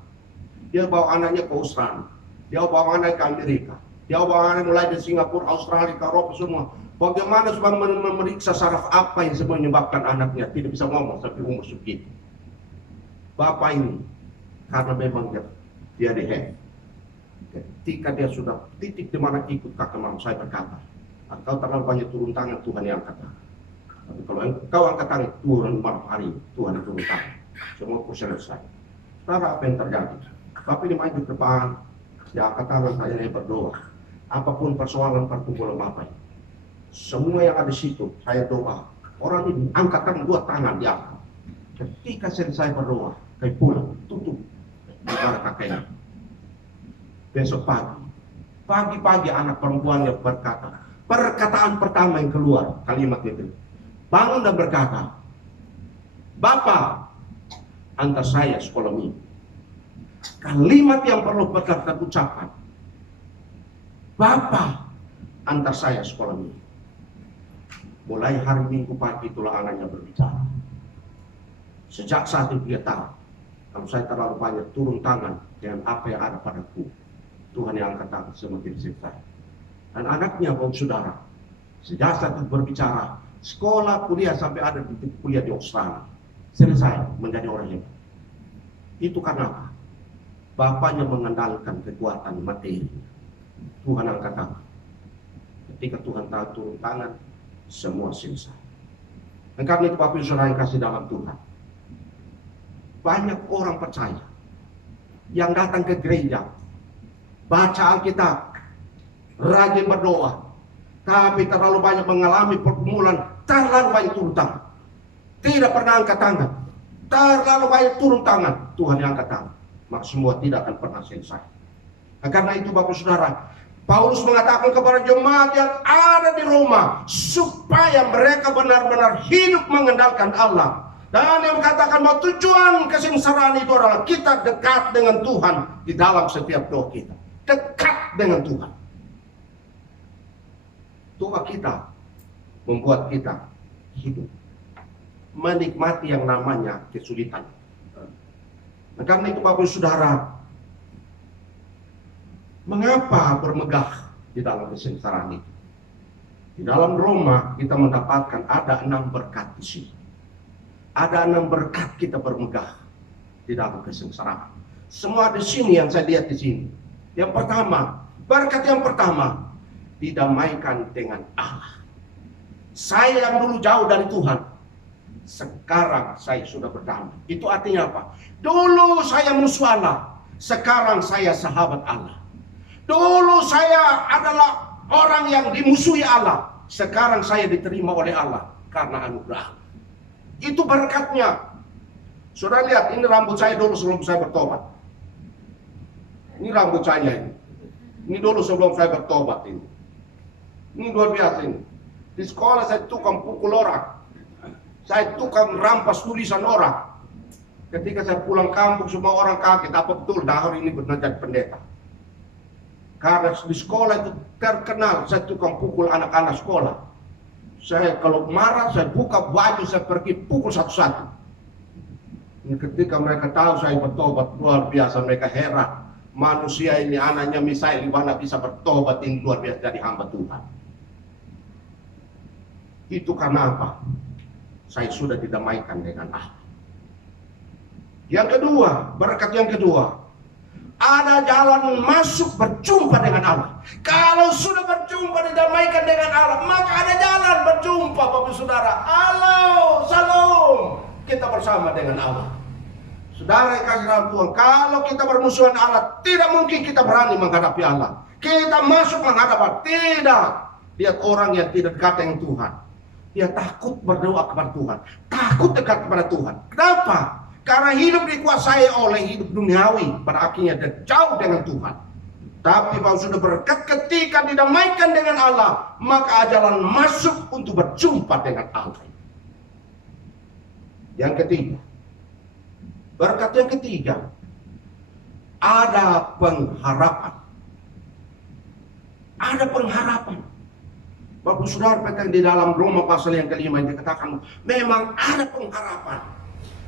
Dia bawa anaknya ke Australia, dia bawa anaknya ke Amerika, dia bawa anaknya mulai dari Singapura, Australia, ke Eropa semua. Bagaimana supaya memeriksa saraf apa yang menyebabkan anaknya tidak bisa ngomong sampai umur segitu. Bapak ini, karena memang dia dihem. Ketika dia sudah titik di mana ikut kakak mama saya berkata, engkau terlalu banyak turun tangan, Tuhan yang angkat tangan. Tapi kalau engkau angkat tangan, Tuhan malam hari, Tuhan yang turun tangan. Semua selesai. Sekarang apa yang terjadi? Tapi dia maju ke depan, dia angkat tangan, saya berdoa. Apapun persoalan pergumulan Bapak ini, semua yang ada di situ, saya doa. Orang ini angkat tangan, 2 tangan diangkat. Ketika selesai berdoa, saya pulang, tutup negara kakeknya. Besok pagi anak perempuannya berkata, perkataan pertama yang keluar, kalimat itu, bangun dan berkata, Bapak, antar saya sekolah minggu. Kalimat yang perlu berkata ucapan, Bapak, antar saya sekolah minggu. Mulai hari Minggu pagi itulah anaknya berbicara. Sejak saat itu dia tahu, kalau saya terlalu banyak turun tangan dengan apa yang ada padaku, Tuhan yang angkat tangan semakin selesai. Dan anaknya, Bapak Saudara, sejak saat itu berbicara, sekolah, kuliah, sampai ada di kuliah di Australia. Selesai menjadi orang hebat. Itu karena apa? Bapaknya mengandalkan kekuatan materi. Tuhan angkat tangan. Ketika Tuhan tahu turun tangan, semua selesai. Dan karena itu Bapak Ibu Saudara yang kasih dalam Tuhan, banyak orang percaya yang datang ke gereja, baca Alkitab, rajin berdoa, tapi terlalu banyak mengalami pergumulan, terlalu banyak turun tangan, tidak pernah angkat tangan, terlalu banyak turun tangan, Tuhan yang angkat tangan, maka semua tidak akan pernah selesai. Nah, karena itu Bapak Saudara, Paulus mengatakan kepada jemaat yang ada di Roma supaya mereka benar-benar hidup mengandalkan Allah. Dan yang mengatakan bahwa tujuan kesengsaraan itu adalah kita dekat dengan Tuhan di dalam setiap doa kita. Dekat dengan Tuhan. Doa kita membuat kita hidup, menikmati yang namanya kesulitan. Nah, karena itu Bapak Saudara, mengapa bermegah di dalam kesengsaraan itu? Di dalam Roma kita mendapatkan ada 6 berkat di sini. Ada 6 berkat kita bermegah di dalam kesengsaraan. Semua di sini yang saya lihat di sini. Yang pertama, berkat yang pertama, didamaikan dengan Allah. Saya yang dulu jauh dari Tuhan, sekarang saya sudah berdamai. Itu artinya apa? Dulu saya musuh Allah, sekarang saya sahabat Allah. Dulu saya adalah orang yang dimusuhi Allah, sekarang saya diterima oleh Allah karena anugerah. Itu berkatnya. Saudara lihat, ini rambut saya dulu sebelum saya bertobat. Ini rambut saya ini. Ini dulu sebelum saya bertobat ini. Ini luar biasa ini. Di sekolah saya tukang pukul orang. Saya tukang rampas tulisan orang. Ketika saya pulang kampung semua orang kaget, apa betul Dahar ini benar jadi pendeta. Karena di sekolah itu terkenal saya tukang pukul anak-anak sekolah. Saya kalau marah, saya buka baju, saya pergi pukul satu-satu. Ketika mereka tahu saya bertobat, luar biasa mereka heran. Manusia ini anaknya Misael mana bisa bertobat, ini luar biasa jadi hamba Tuhan. Itu karena apa? Saya sudah didamaikan dengan Allah. Yang kedua, berkat yang kedua, ada jalan masuk berjumpa dengan Allah. Kalau sudah berjumpa didamaikan dengan Allah, maka ada jalan berjumpa Bapak Saudara. Halo, salam. Kita bersama dengan Allah. Saudara yang kasih dalam Tuhan, kalau kita bermusuhan Allah, tidak mungkin kita berani menghadapi Allah. Kita masuk menghadap Allah. Tidak. Lihat orang yang tidak dekat dengan Tuhan. Dia takut berdoa kepada Tuhan. Takut dekat kepada Tuhan. Kenapa? Karena hidup dikuasai oleh hidup duniawi, pada akhirnya dia jauh dengan Tuhan. Tapi kalau sudah berkat ketika didamaikan dengan Allah, maka jalan masuk untuk berjumpa dengan Allah. Yang ketiga, berkat yang ketiga, ada pengharapan. Ada pengharapan. Bapak Saudara, di dalam Roma pasal yang kelima dikatakan memang ada pengharapan.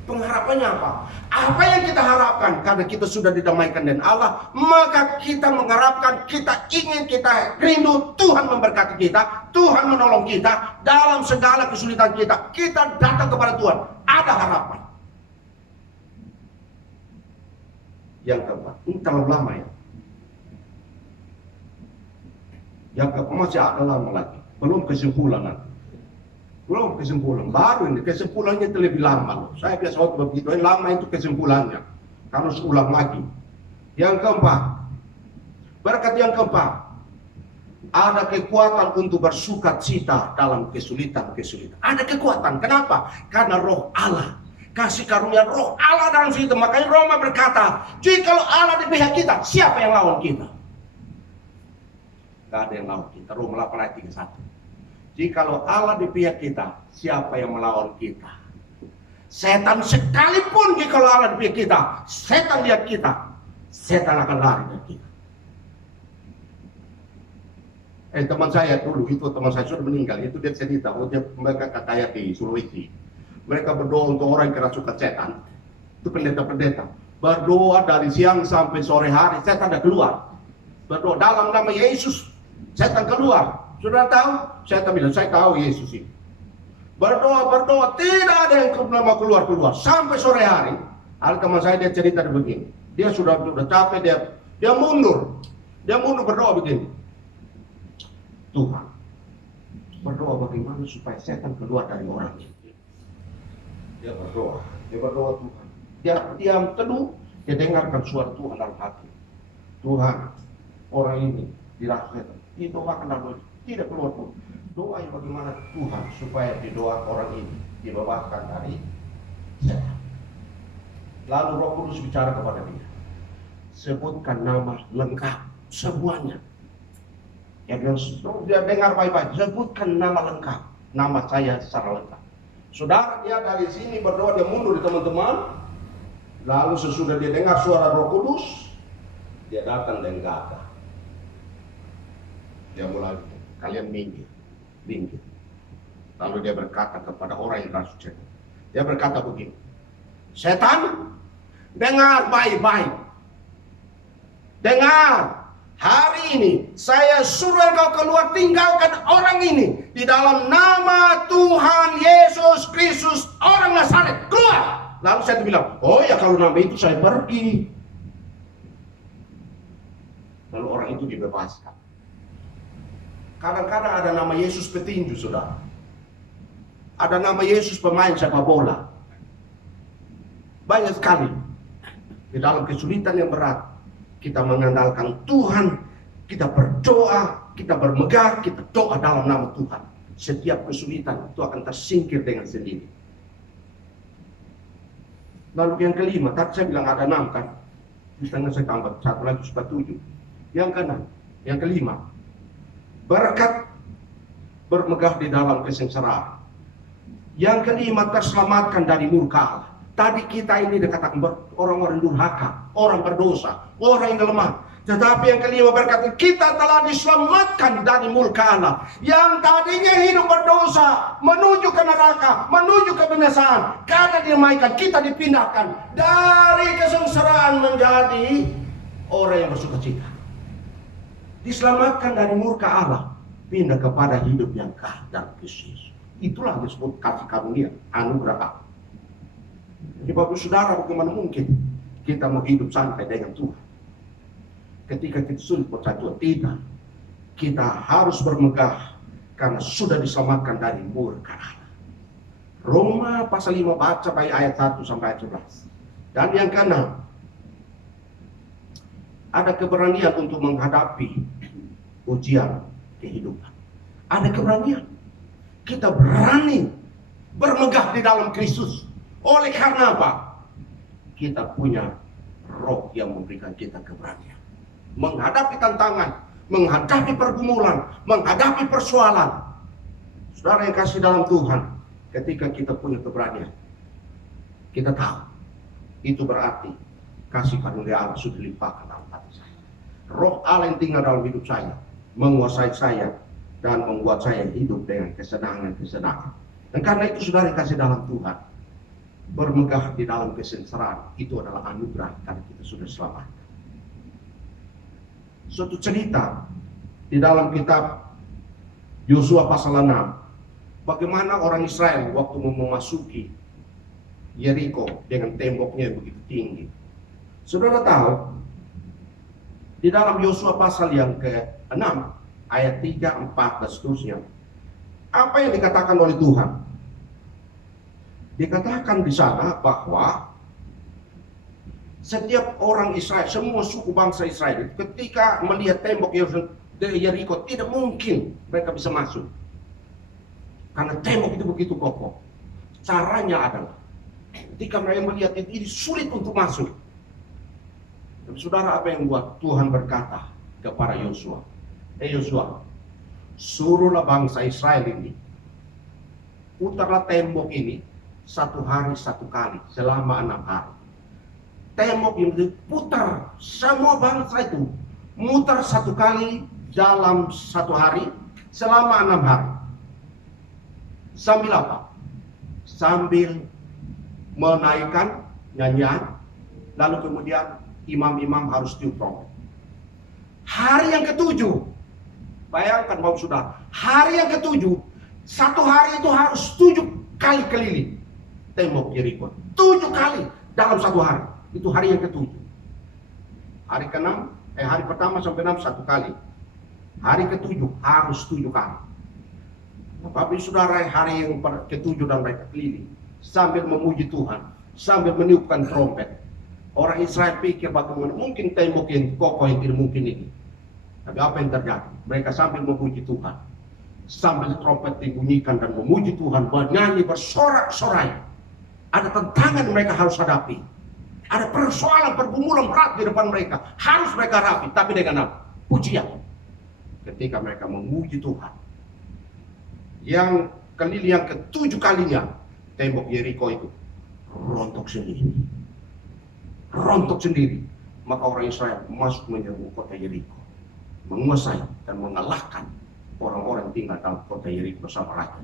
Pengharapannya apa? Apa yang kita harapkan karena kita sudah didamaikan dengan Allah, maka kita mengharapkan, kita ingin, kita rindu Tuhan memberkati kita, Tuhan menolong kita dalam segala kesulitan kita. Kita datang kepada Tuhan, ada harapan. Yang keempat, ini terlalu lama ya. Yang keempat masih ada lama lagi, belum kesimpulan nanti. Belum kesimpulan, baru ini kesimpulannya itu lebih lama loh. Saya biasa waktu begitu, yang lama itu kesimpulannya. Kalau seulang lagi. Yang keempat, berkat yang keempat, ada kekuatan untuk bersukacita dalam kesulitan-kesulitan. Ada kekuatan, kenapa? Karena roh Allah, kasih karunia roh Allah dalam situ. Makanya Roma berkata, jika Allah di pihak kita, siapa yang lawan kita? Gak ada yang lawan kita. Roma 8 ayat 31. Jikalau Allah di pihak kita, siapa yang melawan kita? Setan sekalipun jikalau Allah di pihak kita, setan lihat kita, setan akan lari dari kita. Teman saya dulu, itu teman saya sudah meninggal, itu dia cerita, mereka kaya di Sulawesi. Mereka berdoa untuk orang yang kerasukan setan. Itu pendeta-pendeta. Berdoa dari siang sampai sore hari, setan tidak keluar. Berdoa dalam nama Yesus, setan keluar. Sudah tahu? Saya bilang, saya tahu Yesus ini. Berdoa, tidak ada yang keluar sampai sore hari. Ada teman saya dia cerita begini. Dia sudah capek, dia mundur. Dia mundur berdoa begini. Tuhan, berdoa bagaimana supaya setan keluar dari orang ini. Dia berdoa Tuhan. Dia diam teduh, dia dengarkan suara Tuhan dalam hati. Tuhan, orang ini dirasa didoakan dalam tidak keluar pun. Doa yang bagaimana Tuhan supaya di doa orang ini dibebaskan dari setan. Lalu Roh Kudus bicara kepada dia, sebutkan nama lengkap semuanya. Dia dengar baik-baik, sebutkan nama lengkap, nama saya secara lengkap. Saudara, dia dari sini berdoa, dia mundur di teman-teman. Lalu sesudah dia dengar suara Roh Kudus, dia datang dan gagah. Dia mulai, kalian minggir. Lalu dia berkata kepada orang yang rasuh setan. Dia berkata begini, setan, dengar baik-baik. Dengar, hari ini saya suruh engkau keluar, tinggalkan orang ini di dalam nama Tuhan Yesus Kristus orang Nazaret, keluar. Lalu saya bilang, oh ya kalau nama itu saya pergi. Lalu orang itu dibebaskan. Kadang-kadang ada nama Yesus petinju, saudara. Ada nama Yesus pemain sepak bola. Banyak sekali. Di dalam kesulitan yang berat, kita mengandalkan Tuhan, kita berdoa, kita bermegah, kita doa dalam nama Tuhan. Setiap kesulitan itu akan tersingkir dengan sendiri. Lalu yang kelima, tadi saya bilang ada 6 kan. Di tengah saya tambah 1 lagi supaya 7. Yang keenam, yang kelima, berkat bermegah di dalam kesengsaraan. Yang kelima, terselamatkan dari murka Allah. Tadi kita ini dikatakan orang-orang durhaka, orang berdosa, orang yang lemah. Tetapi yang kelima berkata, kita telah diselamatkan dari murka Allah. Yang tadinya hidup berdosa, menuju ke neraka, menuju kebinasaan. Karena dimaikan, kita dipindahkan dari kesengsaraan menjadi orang yang bersukacita. Diselamatkan dari murka Allah, pindah kepada hidup yang kekal dan khusus. Itulah disebut kasih karunia, anugerah Allah. Jadi Bapak Saudara, bagaimana mungkin kita mau hidup santai dengan Tuhan ketika kita sulit percaya Tuhan? Tidak. Kita harus bermegah karena sudah diselamatkan dari murka Allah. Roma pasal 5 baca baik ayat 1 sampai ayat 11. Dan yang keenam, ada keberanian untuk menghadapi ujian kehidupan. Ada keberanian. Kita berani bermegah di dalam Kristus. Oleh karena apa? Kita punya roh yang memberikan kita keberanian. Menghadapi tantangan, menghadapi pergumulan, menghadapi persoalan. Saudara yang kasih dalam Tuhan, ketika kita punya keberanian, kita tahu itu berarti kasih karunia Allah sudah dilimpahkan dalam hati saya. Roh Allah yang tinggal dalam hidup saya menguasai saya dan membuat saya hidup dengan kesenangan-kesenangan. Dan karena itu saudara yang kasih dalam Tuhan, bermegah di dalam kesengsaraan itu adalah anugerah karena kita sudah selamat. Suatu cerita di dalam kitab Yosua pasal 6, bagaimana orang Israel waktu memasuki Yeriko dengan temboknya yang begitu tinggi. Saudara tahu, di dalam Yosua pasal yang ke-6 ayat 3, 4 dan seterusnya, apa yang dikatakan oleh Tuhan? Dikatakan di sana bahwa setiap orang Israel, semua suku bangsa Israel, ketika melihat tembok Yeriko, tidak mungkin mereka bisa masuk. Karena tembok itu begitu kokoh. Caranya adalah, ketika mereka melihat itu, ini sulit untuk masuk. Dan saudara, apa yang buat? Tuhan berkata kepada Yosua, Yosua, suruhlah bangsa Israel ini, putarlah tembok ini 1 hari 1 kali selama 6 hari. Tembok ini diputar, semua bangsa itu mutar 1 kali dalam 1 hari selama 6 hari. Sambil apa? Sambil menaikkan nyanyian, lalu kemudian imam-imam harus tiup trompet. Hari yang ke-7, bayangkan Bapak Saudara, hari yang ke-7, 1 hari itu harus 7 kali keliling tembok Yeriko. 7 kali dalam 1 hari. Itu hari yang ke-7. Hari ke-6, hari pertama sampai 6 1 kali. Hari ke-7 harus 7 kali. Bapak Saudara, hari yang ke-7 dan mereka keliling, sambil memuji Tuhan, sambil meniupkan trompet. Orang Israel pikir bagaimana mungkin tembok yang kokoh yang tidak mungkin ini. Tapi apa yang terjadi? Mereka sambil memuji Tuhan, sambil trompet dibunyikan dan memuji Tuhan, bernyanyi bersorak-sorai. Ada tantangan yang mereka harus hadapi. Ada persoalan, pergumulan berat di depan mereka. Harus mereka hadapi. Tapi dengan apa? Pujian. Ketika mereka memuji Tuhan. Yang ketujuh kalinya, tembok Yeriko itu rontok sendiri. Rontok sendiri. Maka orang Israel masuk menyerbu kota Yeriko, menguasai dan mengalahkan orang-orang tinggal dalam kota Yeriko bersama raja.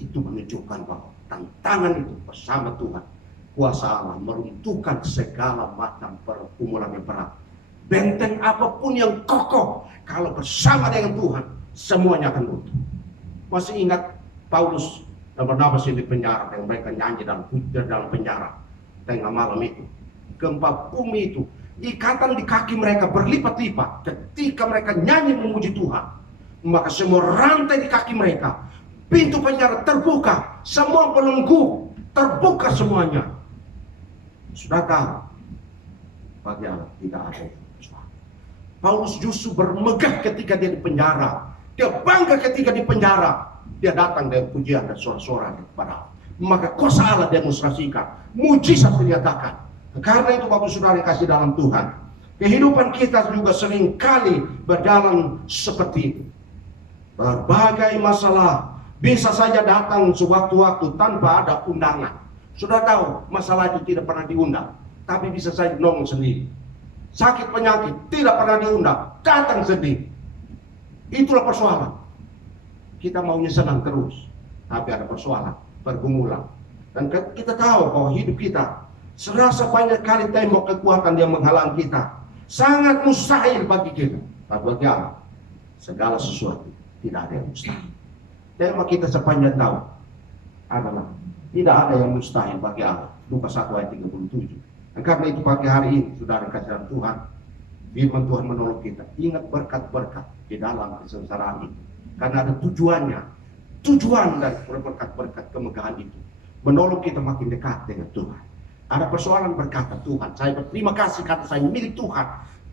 Itu menunjukkan bahwa tantangan itu bersama Tuhan, kuasa Allah meruntuhkan segala macam pergumulan yang berat. Benteng apapun yang kokoh, kalau bersama dengan Tuhan, semuanya akan runtuh. Masih ingat Paulus dan Barnabas di penjara, yang mereka nyanyi dalam penjara tengah malam itu. Gempa bumi itu, ikatan di kaki mereka berlipat-lipat. Ketika mereka nyanyi memuji Tuhan, maka semua rantai di kaki mereka, pintu penjara terbuka, semua belenggu terbuka semuanya. Sudah tahu, bagi Allah tidak ada yang mustahil. Paulus justru bermegah ketika dia di penjara. Dia bangga ketika di penjara. Dia datang dengan pujian dan sorak-sorai kepada Allah. Maka kuasa Allah demonstrasikan, mujizat dinyatakan. Karena itu Bapak Saudara kasih dalam Tuhan, kehidupan kita juga sering kali berjalan seperti itu. Berbagai masalah bisa saja datang sewaktu-waktu tanpa ada undangan. Sudah tahu masalah itu tidak pernah diundang, tapi bisa saja nongol sendiri. Sakit penyakit tidak pernah diundang, datang sendiri. Itulah persoalan. Kita maunya senang terus, tapi ada persoalan, pergumulan. Dan kita tahu bahwa hidup kita serasa banyak kali tembok kekuatan yang menghalang kita. Sangat mustahil bagi kita. Tapi bagi Allah, segala sesuatu tidak ada yang mustahil. Tema kita sepanjang tahun adalah tidak ada yang mustahil bagi Allah. Lukas 1 ayat 37. Dan karena itu pagi hari ini, saudara kasihan Tuhan, firman Tuhan menolong kita. Ingat berkat-berkat di dalam kesengsaraan itu. Karena ada tujuannya. Tujuan dari berkat-berkat kemegahan itu menolong kita makin dekat dengan Tuhan. Ada persoalan berkata, Tuhan, saya berterima kasih karena saya milik Tuhan.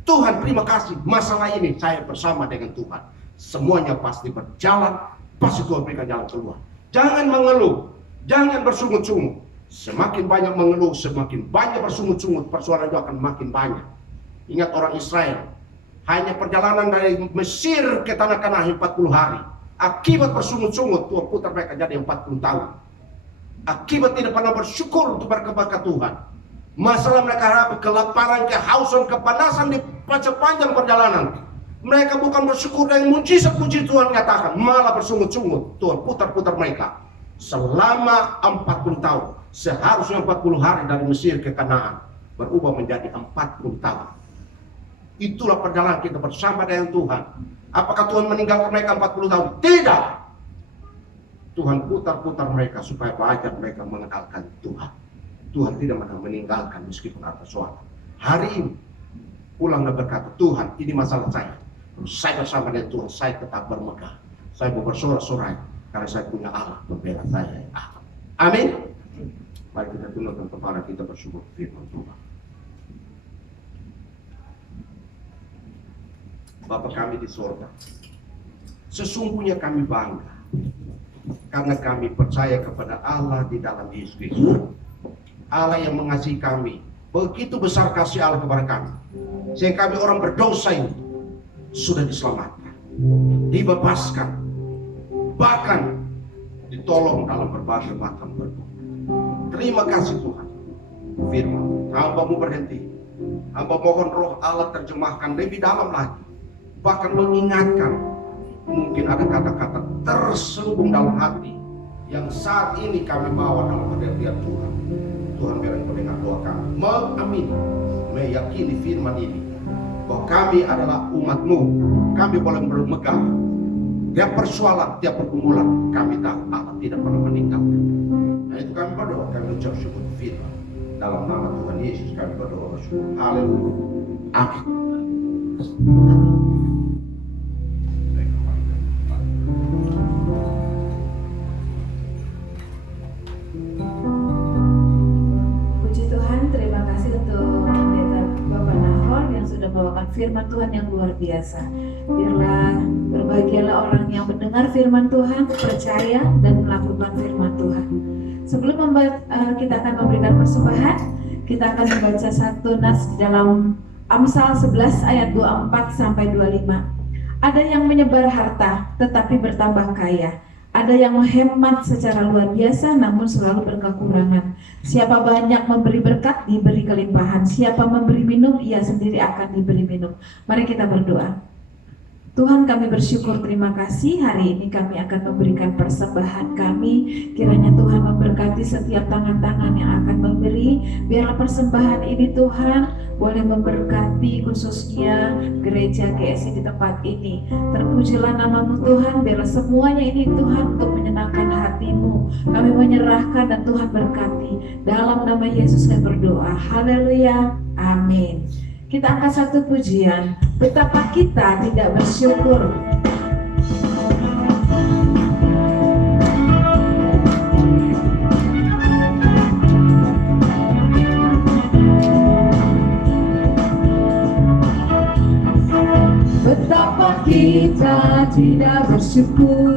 Tuhan, terima kasih, masalah ini saya bersama dengan Tuhan. Semuanya pasti berjalan, pasti Tuhan berikan jalan keluar. Jangan mengeluh, jangan bersungut-sungut. Semakin banyak mengeluh, semakin banyak bersungut-sungut, persoalan itu akan makin banyak. Ingat orang Israel, hanya perjalanan dari Mesir ke tanah Kanaan 40 hari. Akibat bersungut-sungut, Tuhan putar mereka jadi 40 tahun. Akibat tidak pernah bersyukur untuk berkat Tuhan. Masalah mereka hadapi kelaparan, kehausan, kepanasan di panjang perjalanan. Mereka bukan bersyukur dengan mujizat-mujizat Tuhan nyatakan, malah bersungut-sungut. Tuhan putar-putar mereka selama 40 tahun. Seharusnya 40 hari dari Mesir ke Kanaan berubah menjadi 40 tahun. Itulah perjalanan kita bersama dengan Tuhan. Apakah Tuhan meninggalkan mereka 40 tahun? Tidak. Tuhan putar-putar mereka supaya belajar mereka mengenalkan Tuhan. Tuhan tidak pernah meninggalkan meskipun ada persoalan. Hari ini pulang dan berkata, Tuhan, ini masalah saya. Saya bersama dengan Tuhan, saya tetap bermegah. Saya mau bersorak-sorai karena saya punya Allah pembela saya. Amin. Mari kita tundukkan kepala kita bersyukur firman Tuhan. Bapa kami di surga, sesungguhnya kami bangga karena kami percaya kepada Allah di dalam Yesus Kristus. Allah yang mengasihi kami. Begitu besar kasih Allah kepada kami. Sehingga kami orang berdosa ini sudah diselamatkan, dibebaskan, bahkan ditolong dalam berbagai macam bentuk. Terima kasih Tuhan. Firman, hamba-Mu berhenti. Hamba mohon roh Allah terjemahkan lebih dalam lagi. Bahkan mengingatkan, mungkin ada kata-kata tersembung dalam hati yang saat ini kami bawa dalam hadirat Tuhan. Tuhan biar mendengar doa kami, mengamini, meyakini firman ini bahwa kami adalah umat-Mu. Kami boleh bermegang tiap persoalan, tiap pergumulan. Kami tahu Allah tidak pernah meninggalkan. Nah itu kami berdoa, kami ucap syukur firman dalam nama Tuhan Yesus. Kami berdoa bersyukur. Haleluya. Amin. firman Tuhan yang luar biasa. Biarlah berbahagialah orang yang mendengar firman Tuhan, percaya dan melakukan firman Tuhan. Sebelum kita akan memberikan persembahan, kita akan membaca satu nas di dalam Amsal 11 ayat 24 sampai 25. Ada yang menyebar harta tetapi bertambah kaya. Ada yang menghemat secara luar biasa namun selalu berkekurangan. Siapa banyak memberi berkat, diberi kelimpahan. Siapa memberi minum, ia sendiri akan diberi minum. Mari kita berdoa. Tuhan, kami bersyukur, terima kasih. Hari ini kami akan memberikan persembahan kami. Kiranya Tuhan memberkati setiap tangan-tangan yang akan memberi. Biarlah persembahan ini Tuhan boleh memberkati khususnya gereja GSI di tempat ini. Terpujilah nama-Mu Tuhan. Biarlah semuanya ini Tuhan untuk menyenangkan hati-Mu. Kami menyerahkan dan Tuhan berkati. Dalam nama Yesus kami berdoa. Haleluya. Amin. Kita angkat satu pujian, betapa kita tidak bersyukur. Betapa kita tidak bersyukur,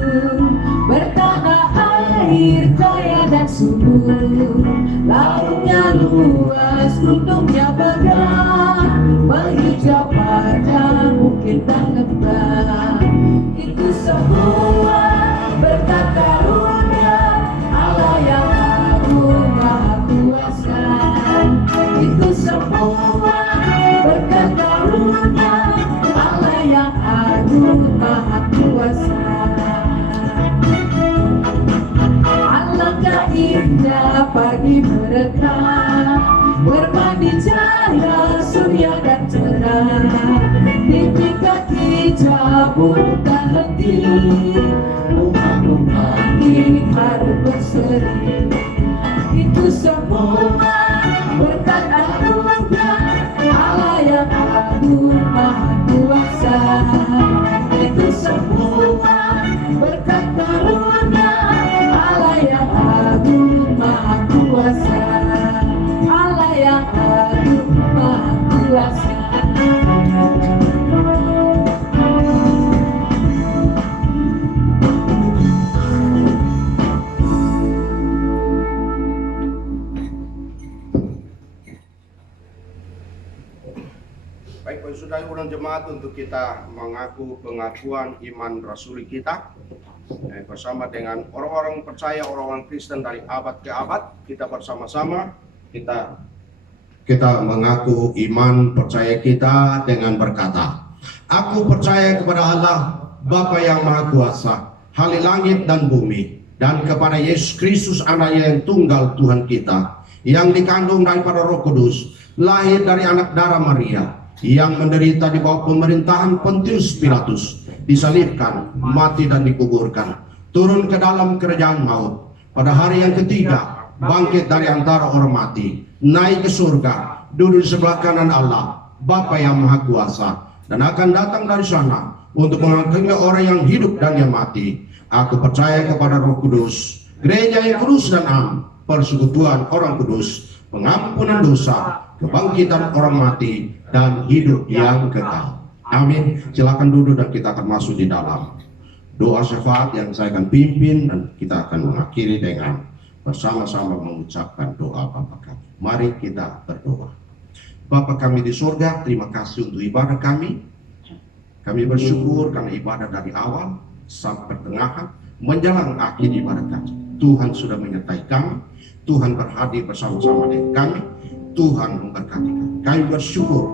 bertanah air kaya dan subur, lautnya luas, gunungnya megah, menghijau padang bukit dan lembah. Itu semua berkat karunia Allah yang agung maha kuasa. Itu semua berkat karunia Allah yang agung maha kuasa. Alangkah indah pagi mereka, bermandi cahaya surya dan cerah. Di tingkat hijau bukan henti, bunga-bunga harum berseri. Itu semua berkat anugerah Allah yang agung maha kuasa. Itu semua berkat karunia Allah yang agung maha kuasa. Allah yang agung maha kuasa. Baik, Bapak Saudara ulang jemaat, untuk kita mengaku pengakuan iman rasuli kita bersama dengan orang-orang percaya, orang-orang Kristen dari abad ke abad. Kita bersama-sama kita mengaku iman percaya kita dengan berkata, aku percaya kepada Allah Bapa yang Maha Kuasa, Hali langit dan bumi, dan kepada Yesus Kristus anaknya yang tunggal Tuhan kita, yang dikandung daripada Roh Kudus, lahir dari anak darah Maria, yang menderita di bawah pemerintahan Pontius Pilatus, disalibkan, mati dan dikuburkan, turun ke dalam kerajaan maut, pada hari yang ketiga bangkit dari antara orang mati, naik ke surga, duduk di sebelah kanan Allah Bapa yang Maha Kuasa, dan akan datang dari sana untuk menghakimi orang yang hidup dan yang mati. Aku percaya kepada Roh Kudus, gereja yang kudus dan am, persekutuan orang kudus, pengampunan dosa, kebangkitan orang mati, dan hidup yang kekal. Amin. Silakan duduk dan kita akan masuk di dalam doa syafaat yang saya akan pimpin, dan kita akan mengakhiri dengan bersama-sama mengucapkan doa Bapa kami. Mari kita berdoa. Bapa kami di surga, terima kasih untuk ibadah kami. Kami bersyukur karena ibadah dari awal sampai pertengahan menjelang akhir ibadah kami, Tuhan sudah menyertai kami. Tuhan berhadir bersama-sama dengan kami. Tuhan memberkati kami. Kami bersyukur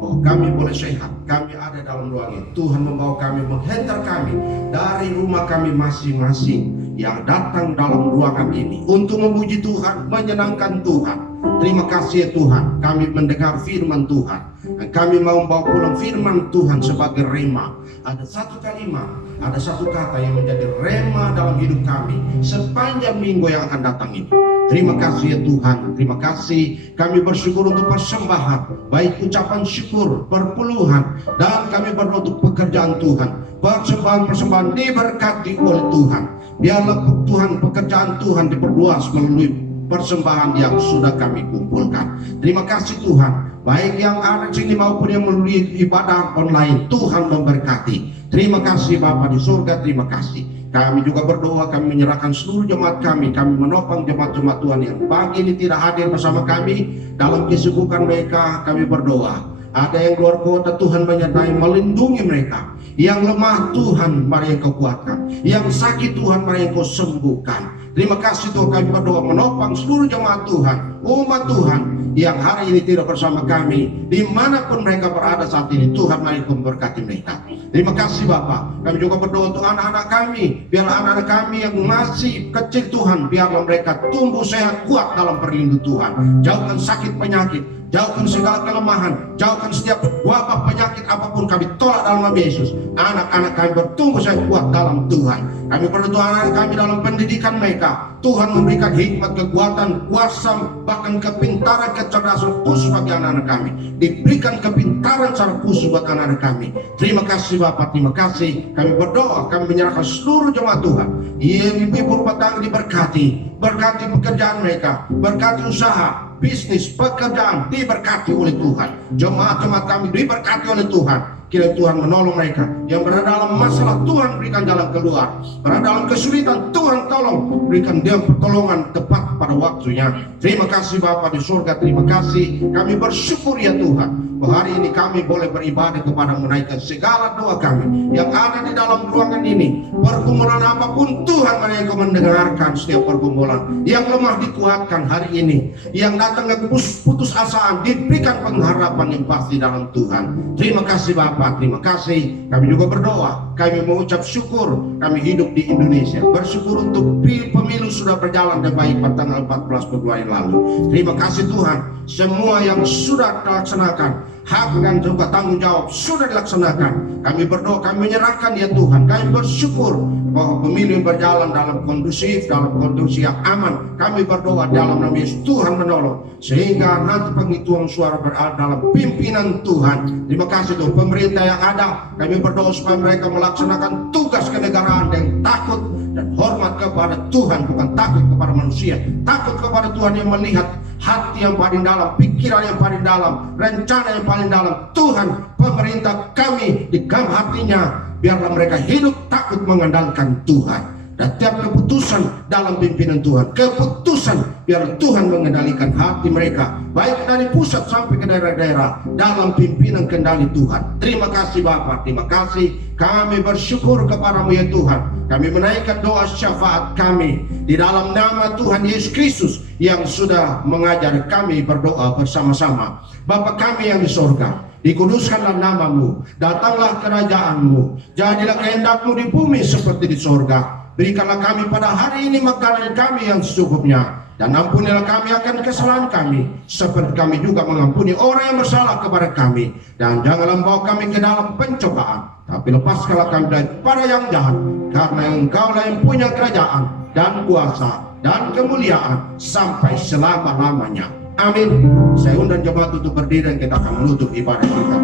bahwa kami boleh sehat. Kami ada dalam ruang ini. Tuhan membawa kami, menghantar kami dari rumah kami masing-masing yang datang dalam ruangan ini untuk memuji Tuhan, menyenangkan Tuhan. Terima kasih ya Tuhan, kami mendengar firman Tuhan, dan kami mau membawa pulang firman Tuhan sebagai rema. Ada satu kalimat, ada satu kata yang menjadi rema dalam hidup kami sepanjang minggu yang akan datang ini. Terima kasih ya Tuhan, terima kasih. Kami bersyukur untuk persembahan, baik ucapan syukur, perpuluhan, dan kami berdoa untuk pekerjaan Tuhan. Persembahan-persembahan diberkati oleh Tuhan. Biarlah Tuhan, pekerjaan Tuhan diperluas melalui persembahan yang sudah kami kumpulkan. Terima kasih Tuhan, baik yang ada di sini maupun yang melalui ibadah online, Tuhan memberkati. Terima kasih Bapa di surga, terima kasih. Kami juga berdoa, kami menyerahkan seluruh jemaat kami menopang jemaat-jemaat Tuhan yang pagi ini tidak hadir bersama kami. Dalam kesibukan mereka kami berdoa. Ada yang keluar kota, Tuhan menyertai, melindungi mereka. Yang lemah Tuhan mari Engkau kuatkan, yang sakit Tuhan mari Engkau sembuhkan. Terima kasih Tuhan, kami berdoa menopang seluruh jemaat Tuhan, umat Tuhan yang hari ini tidak bersama kami, dimanapun mereka berada saat ini. Tuhan mari Engkau memberkati mereka. Terima kasih Bapak. Kami juga berdoa untuk anak-anak kami, biarlah anak-anak kami yang masih kecil Tuhan, biarlah mereka tumbuh sehat, kuat dalam perlindungan Tuhan. Jauhkan sakit penyakit, jauhkan segala kelemahan, jauhkan setiap wabah penyakit apapun, kami tolak dalam nama Yesus. Anak-anak kami bertumbuh sehat, kuat dalam Tuhan. Kami berdoa anak-anak kami dalam pendidikan mereka, Tuhan memberikan hikmat, kekuatan, kuasa, bahkan kepintaran, kecerdasan khusus bagi anak-anak kami. Diberikan kepintaran secara khusus buat anak-anak kami. Terima kasih Bapak, terima kasih. Kami berdoa, kami menyerahkan seluruh jemaat Tuhan. Ibu rumah tangga diberkati, berkati pekerjaan mereka, berkati usaha, bisnis, pekerjaan diberkati oleh Tuhan. Jemaat-jemaat kami diberkati oleh Tuhan. Kiranya Tuhan menolong mereka yang berada dalam masalah, Tuhan berikan jalan keluar. Berada dalam kesulitan, Tuhan tolong berikan dia pertolongan tepat pada waktunya. Terima kasih Bapa di surga, terima kasih. Kami bersyukur ya Tuhan, bahwa hari ini kami boleh beribadah kepada menaikkan segala doa kami yang ada di dalam ruangan ini. Pergumulan apapun Tuhan mari Engkau mendengarkan setiap pergumulan. Yang lemah dikuatkan hari ini, yang datang ke putus asaan diberikan pengharapan yang pasti dalam Tuhan. Terima kasih Bapak, terima kasih. Kami juga berdoa, kami mengucap syukur kami hidup di Indonesia. Bersyukur untuk pemilu sudah berjalan dengan baik pada tanggal 14 Februari lalu. Terima kasih Tuhan, semua yang sudah dilaksanakan, hak dan juga tanggung jawab sudah dilaksanakan. Kami berdoa, kami menyerahkan ya Tuhan. Kami bersyukur bahwa pemilu berjalan dalam kondusif, dalam kondisi yang aman. Kami berdoa dalam nama Yesus, Tuhan menolong sehingga nanti penghitungan suara berada dalam pimpinan Tuhan. Terima kasih Tuhan, pemerintah yang ada, kami berdoa supaya mereka melaksanakan tugas kenegaraan yang takut dan hormat kepada Tuhan, bukan takut kepada manusia. Takut kepada Tuhan yang melihat hati yang paling dalam, pikiran yang paling dalam, rencana yang paling dalam. Tuhan, pemerintah kami di dalam hatinya, biarlah mereka hidup takut mengandalkan Tuhan. Dan tiap keputusan dalam pimpinan Tuhan, keputusan biar Tuhan mengendalikan hati mereka, baik dari pusat sampai ke daerah-daerah, dalam pimpinan kendali Tuhan. Terima kasih Bapak, terima kasih. Kami bersyukur kepadamu ya Tuhan. Kami menaikkan doa syafaat kami di dalam nama Tuhan Yesus Kristus yang sudah mengajar kami berdoa bersama-sama. Bapa kami yang di sorga, dikuduskanlah namamu, datanglah kerajaanmu, jadilah kehendakmu di bumi seperti di sorga. Berikanlah kami pada hari ini makanan kami yang secukupnya, dan ampunilah kami akan kesalahan kami, seperti kami juga mengampuni orang yang bersalah kepada kami. Dan janganlah membawa kami ke dalam pencobaan, tapi lepaskanlah kami daripada yang jahat, karena Engkaulah yang punya kerajaan dan kuasa dan kemuliaan sampai selama-lamanya. Amin. Saya undang jemaat untuk berdiri dan kita akan menutup ibadah kita.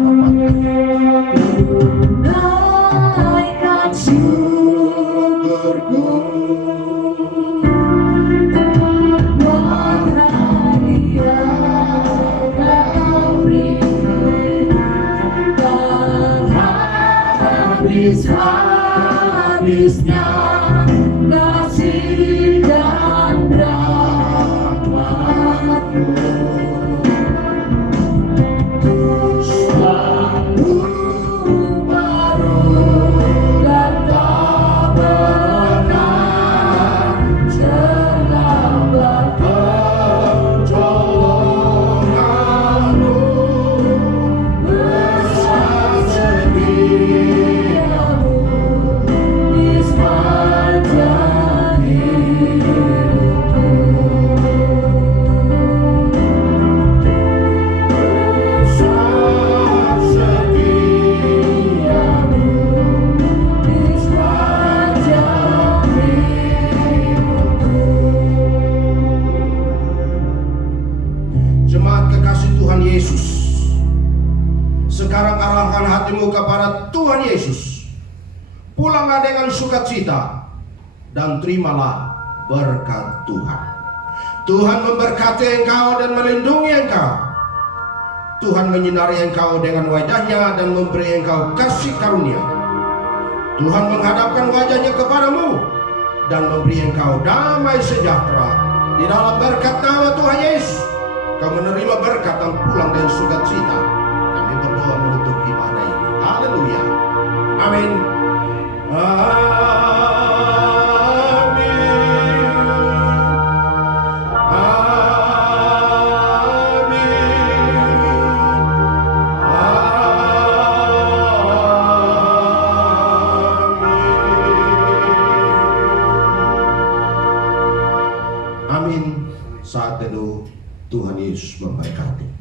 Naikkan syukurku, wahai Dia Kau beri, dan habis-habisnya kasih dan rahmat-Mu. Selalu baru dan tak pernah terlambat pertolongan-Mu. Besar setiamu di sepanjang hidupku. Besar setiamu di sepanjang hidupku. Jemaat kekasih Tuhan Yesus, sekarang arahkan hatimu kepada Tuhan Yesus. Pulanglah dengan sukacita dan terimalah berkat Tuhan. Tuhan memberkati engkau dan melindungi engkau. Tuhan menyinari engkau dengan wajahnya dan memberi engkau kasih karunia. Tuhan menghadapkan wajahnya kepadamu dan memberi engkau damai sejahtera. Di dalam berkat nama Tuhan Yesus, kau menerima berkat dan pulang dengan sukacita. Kami berdoa menutup ibadah ini. Haleluya. Amin. Amin. Saat teduh, Tuhan Yesus memberkati.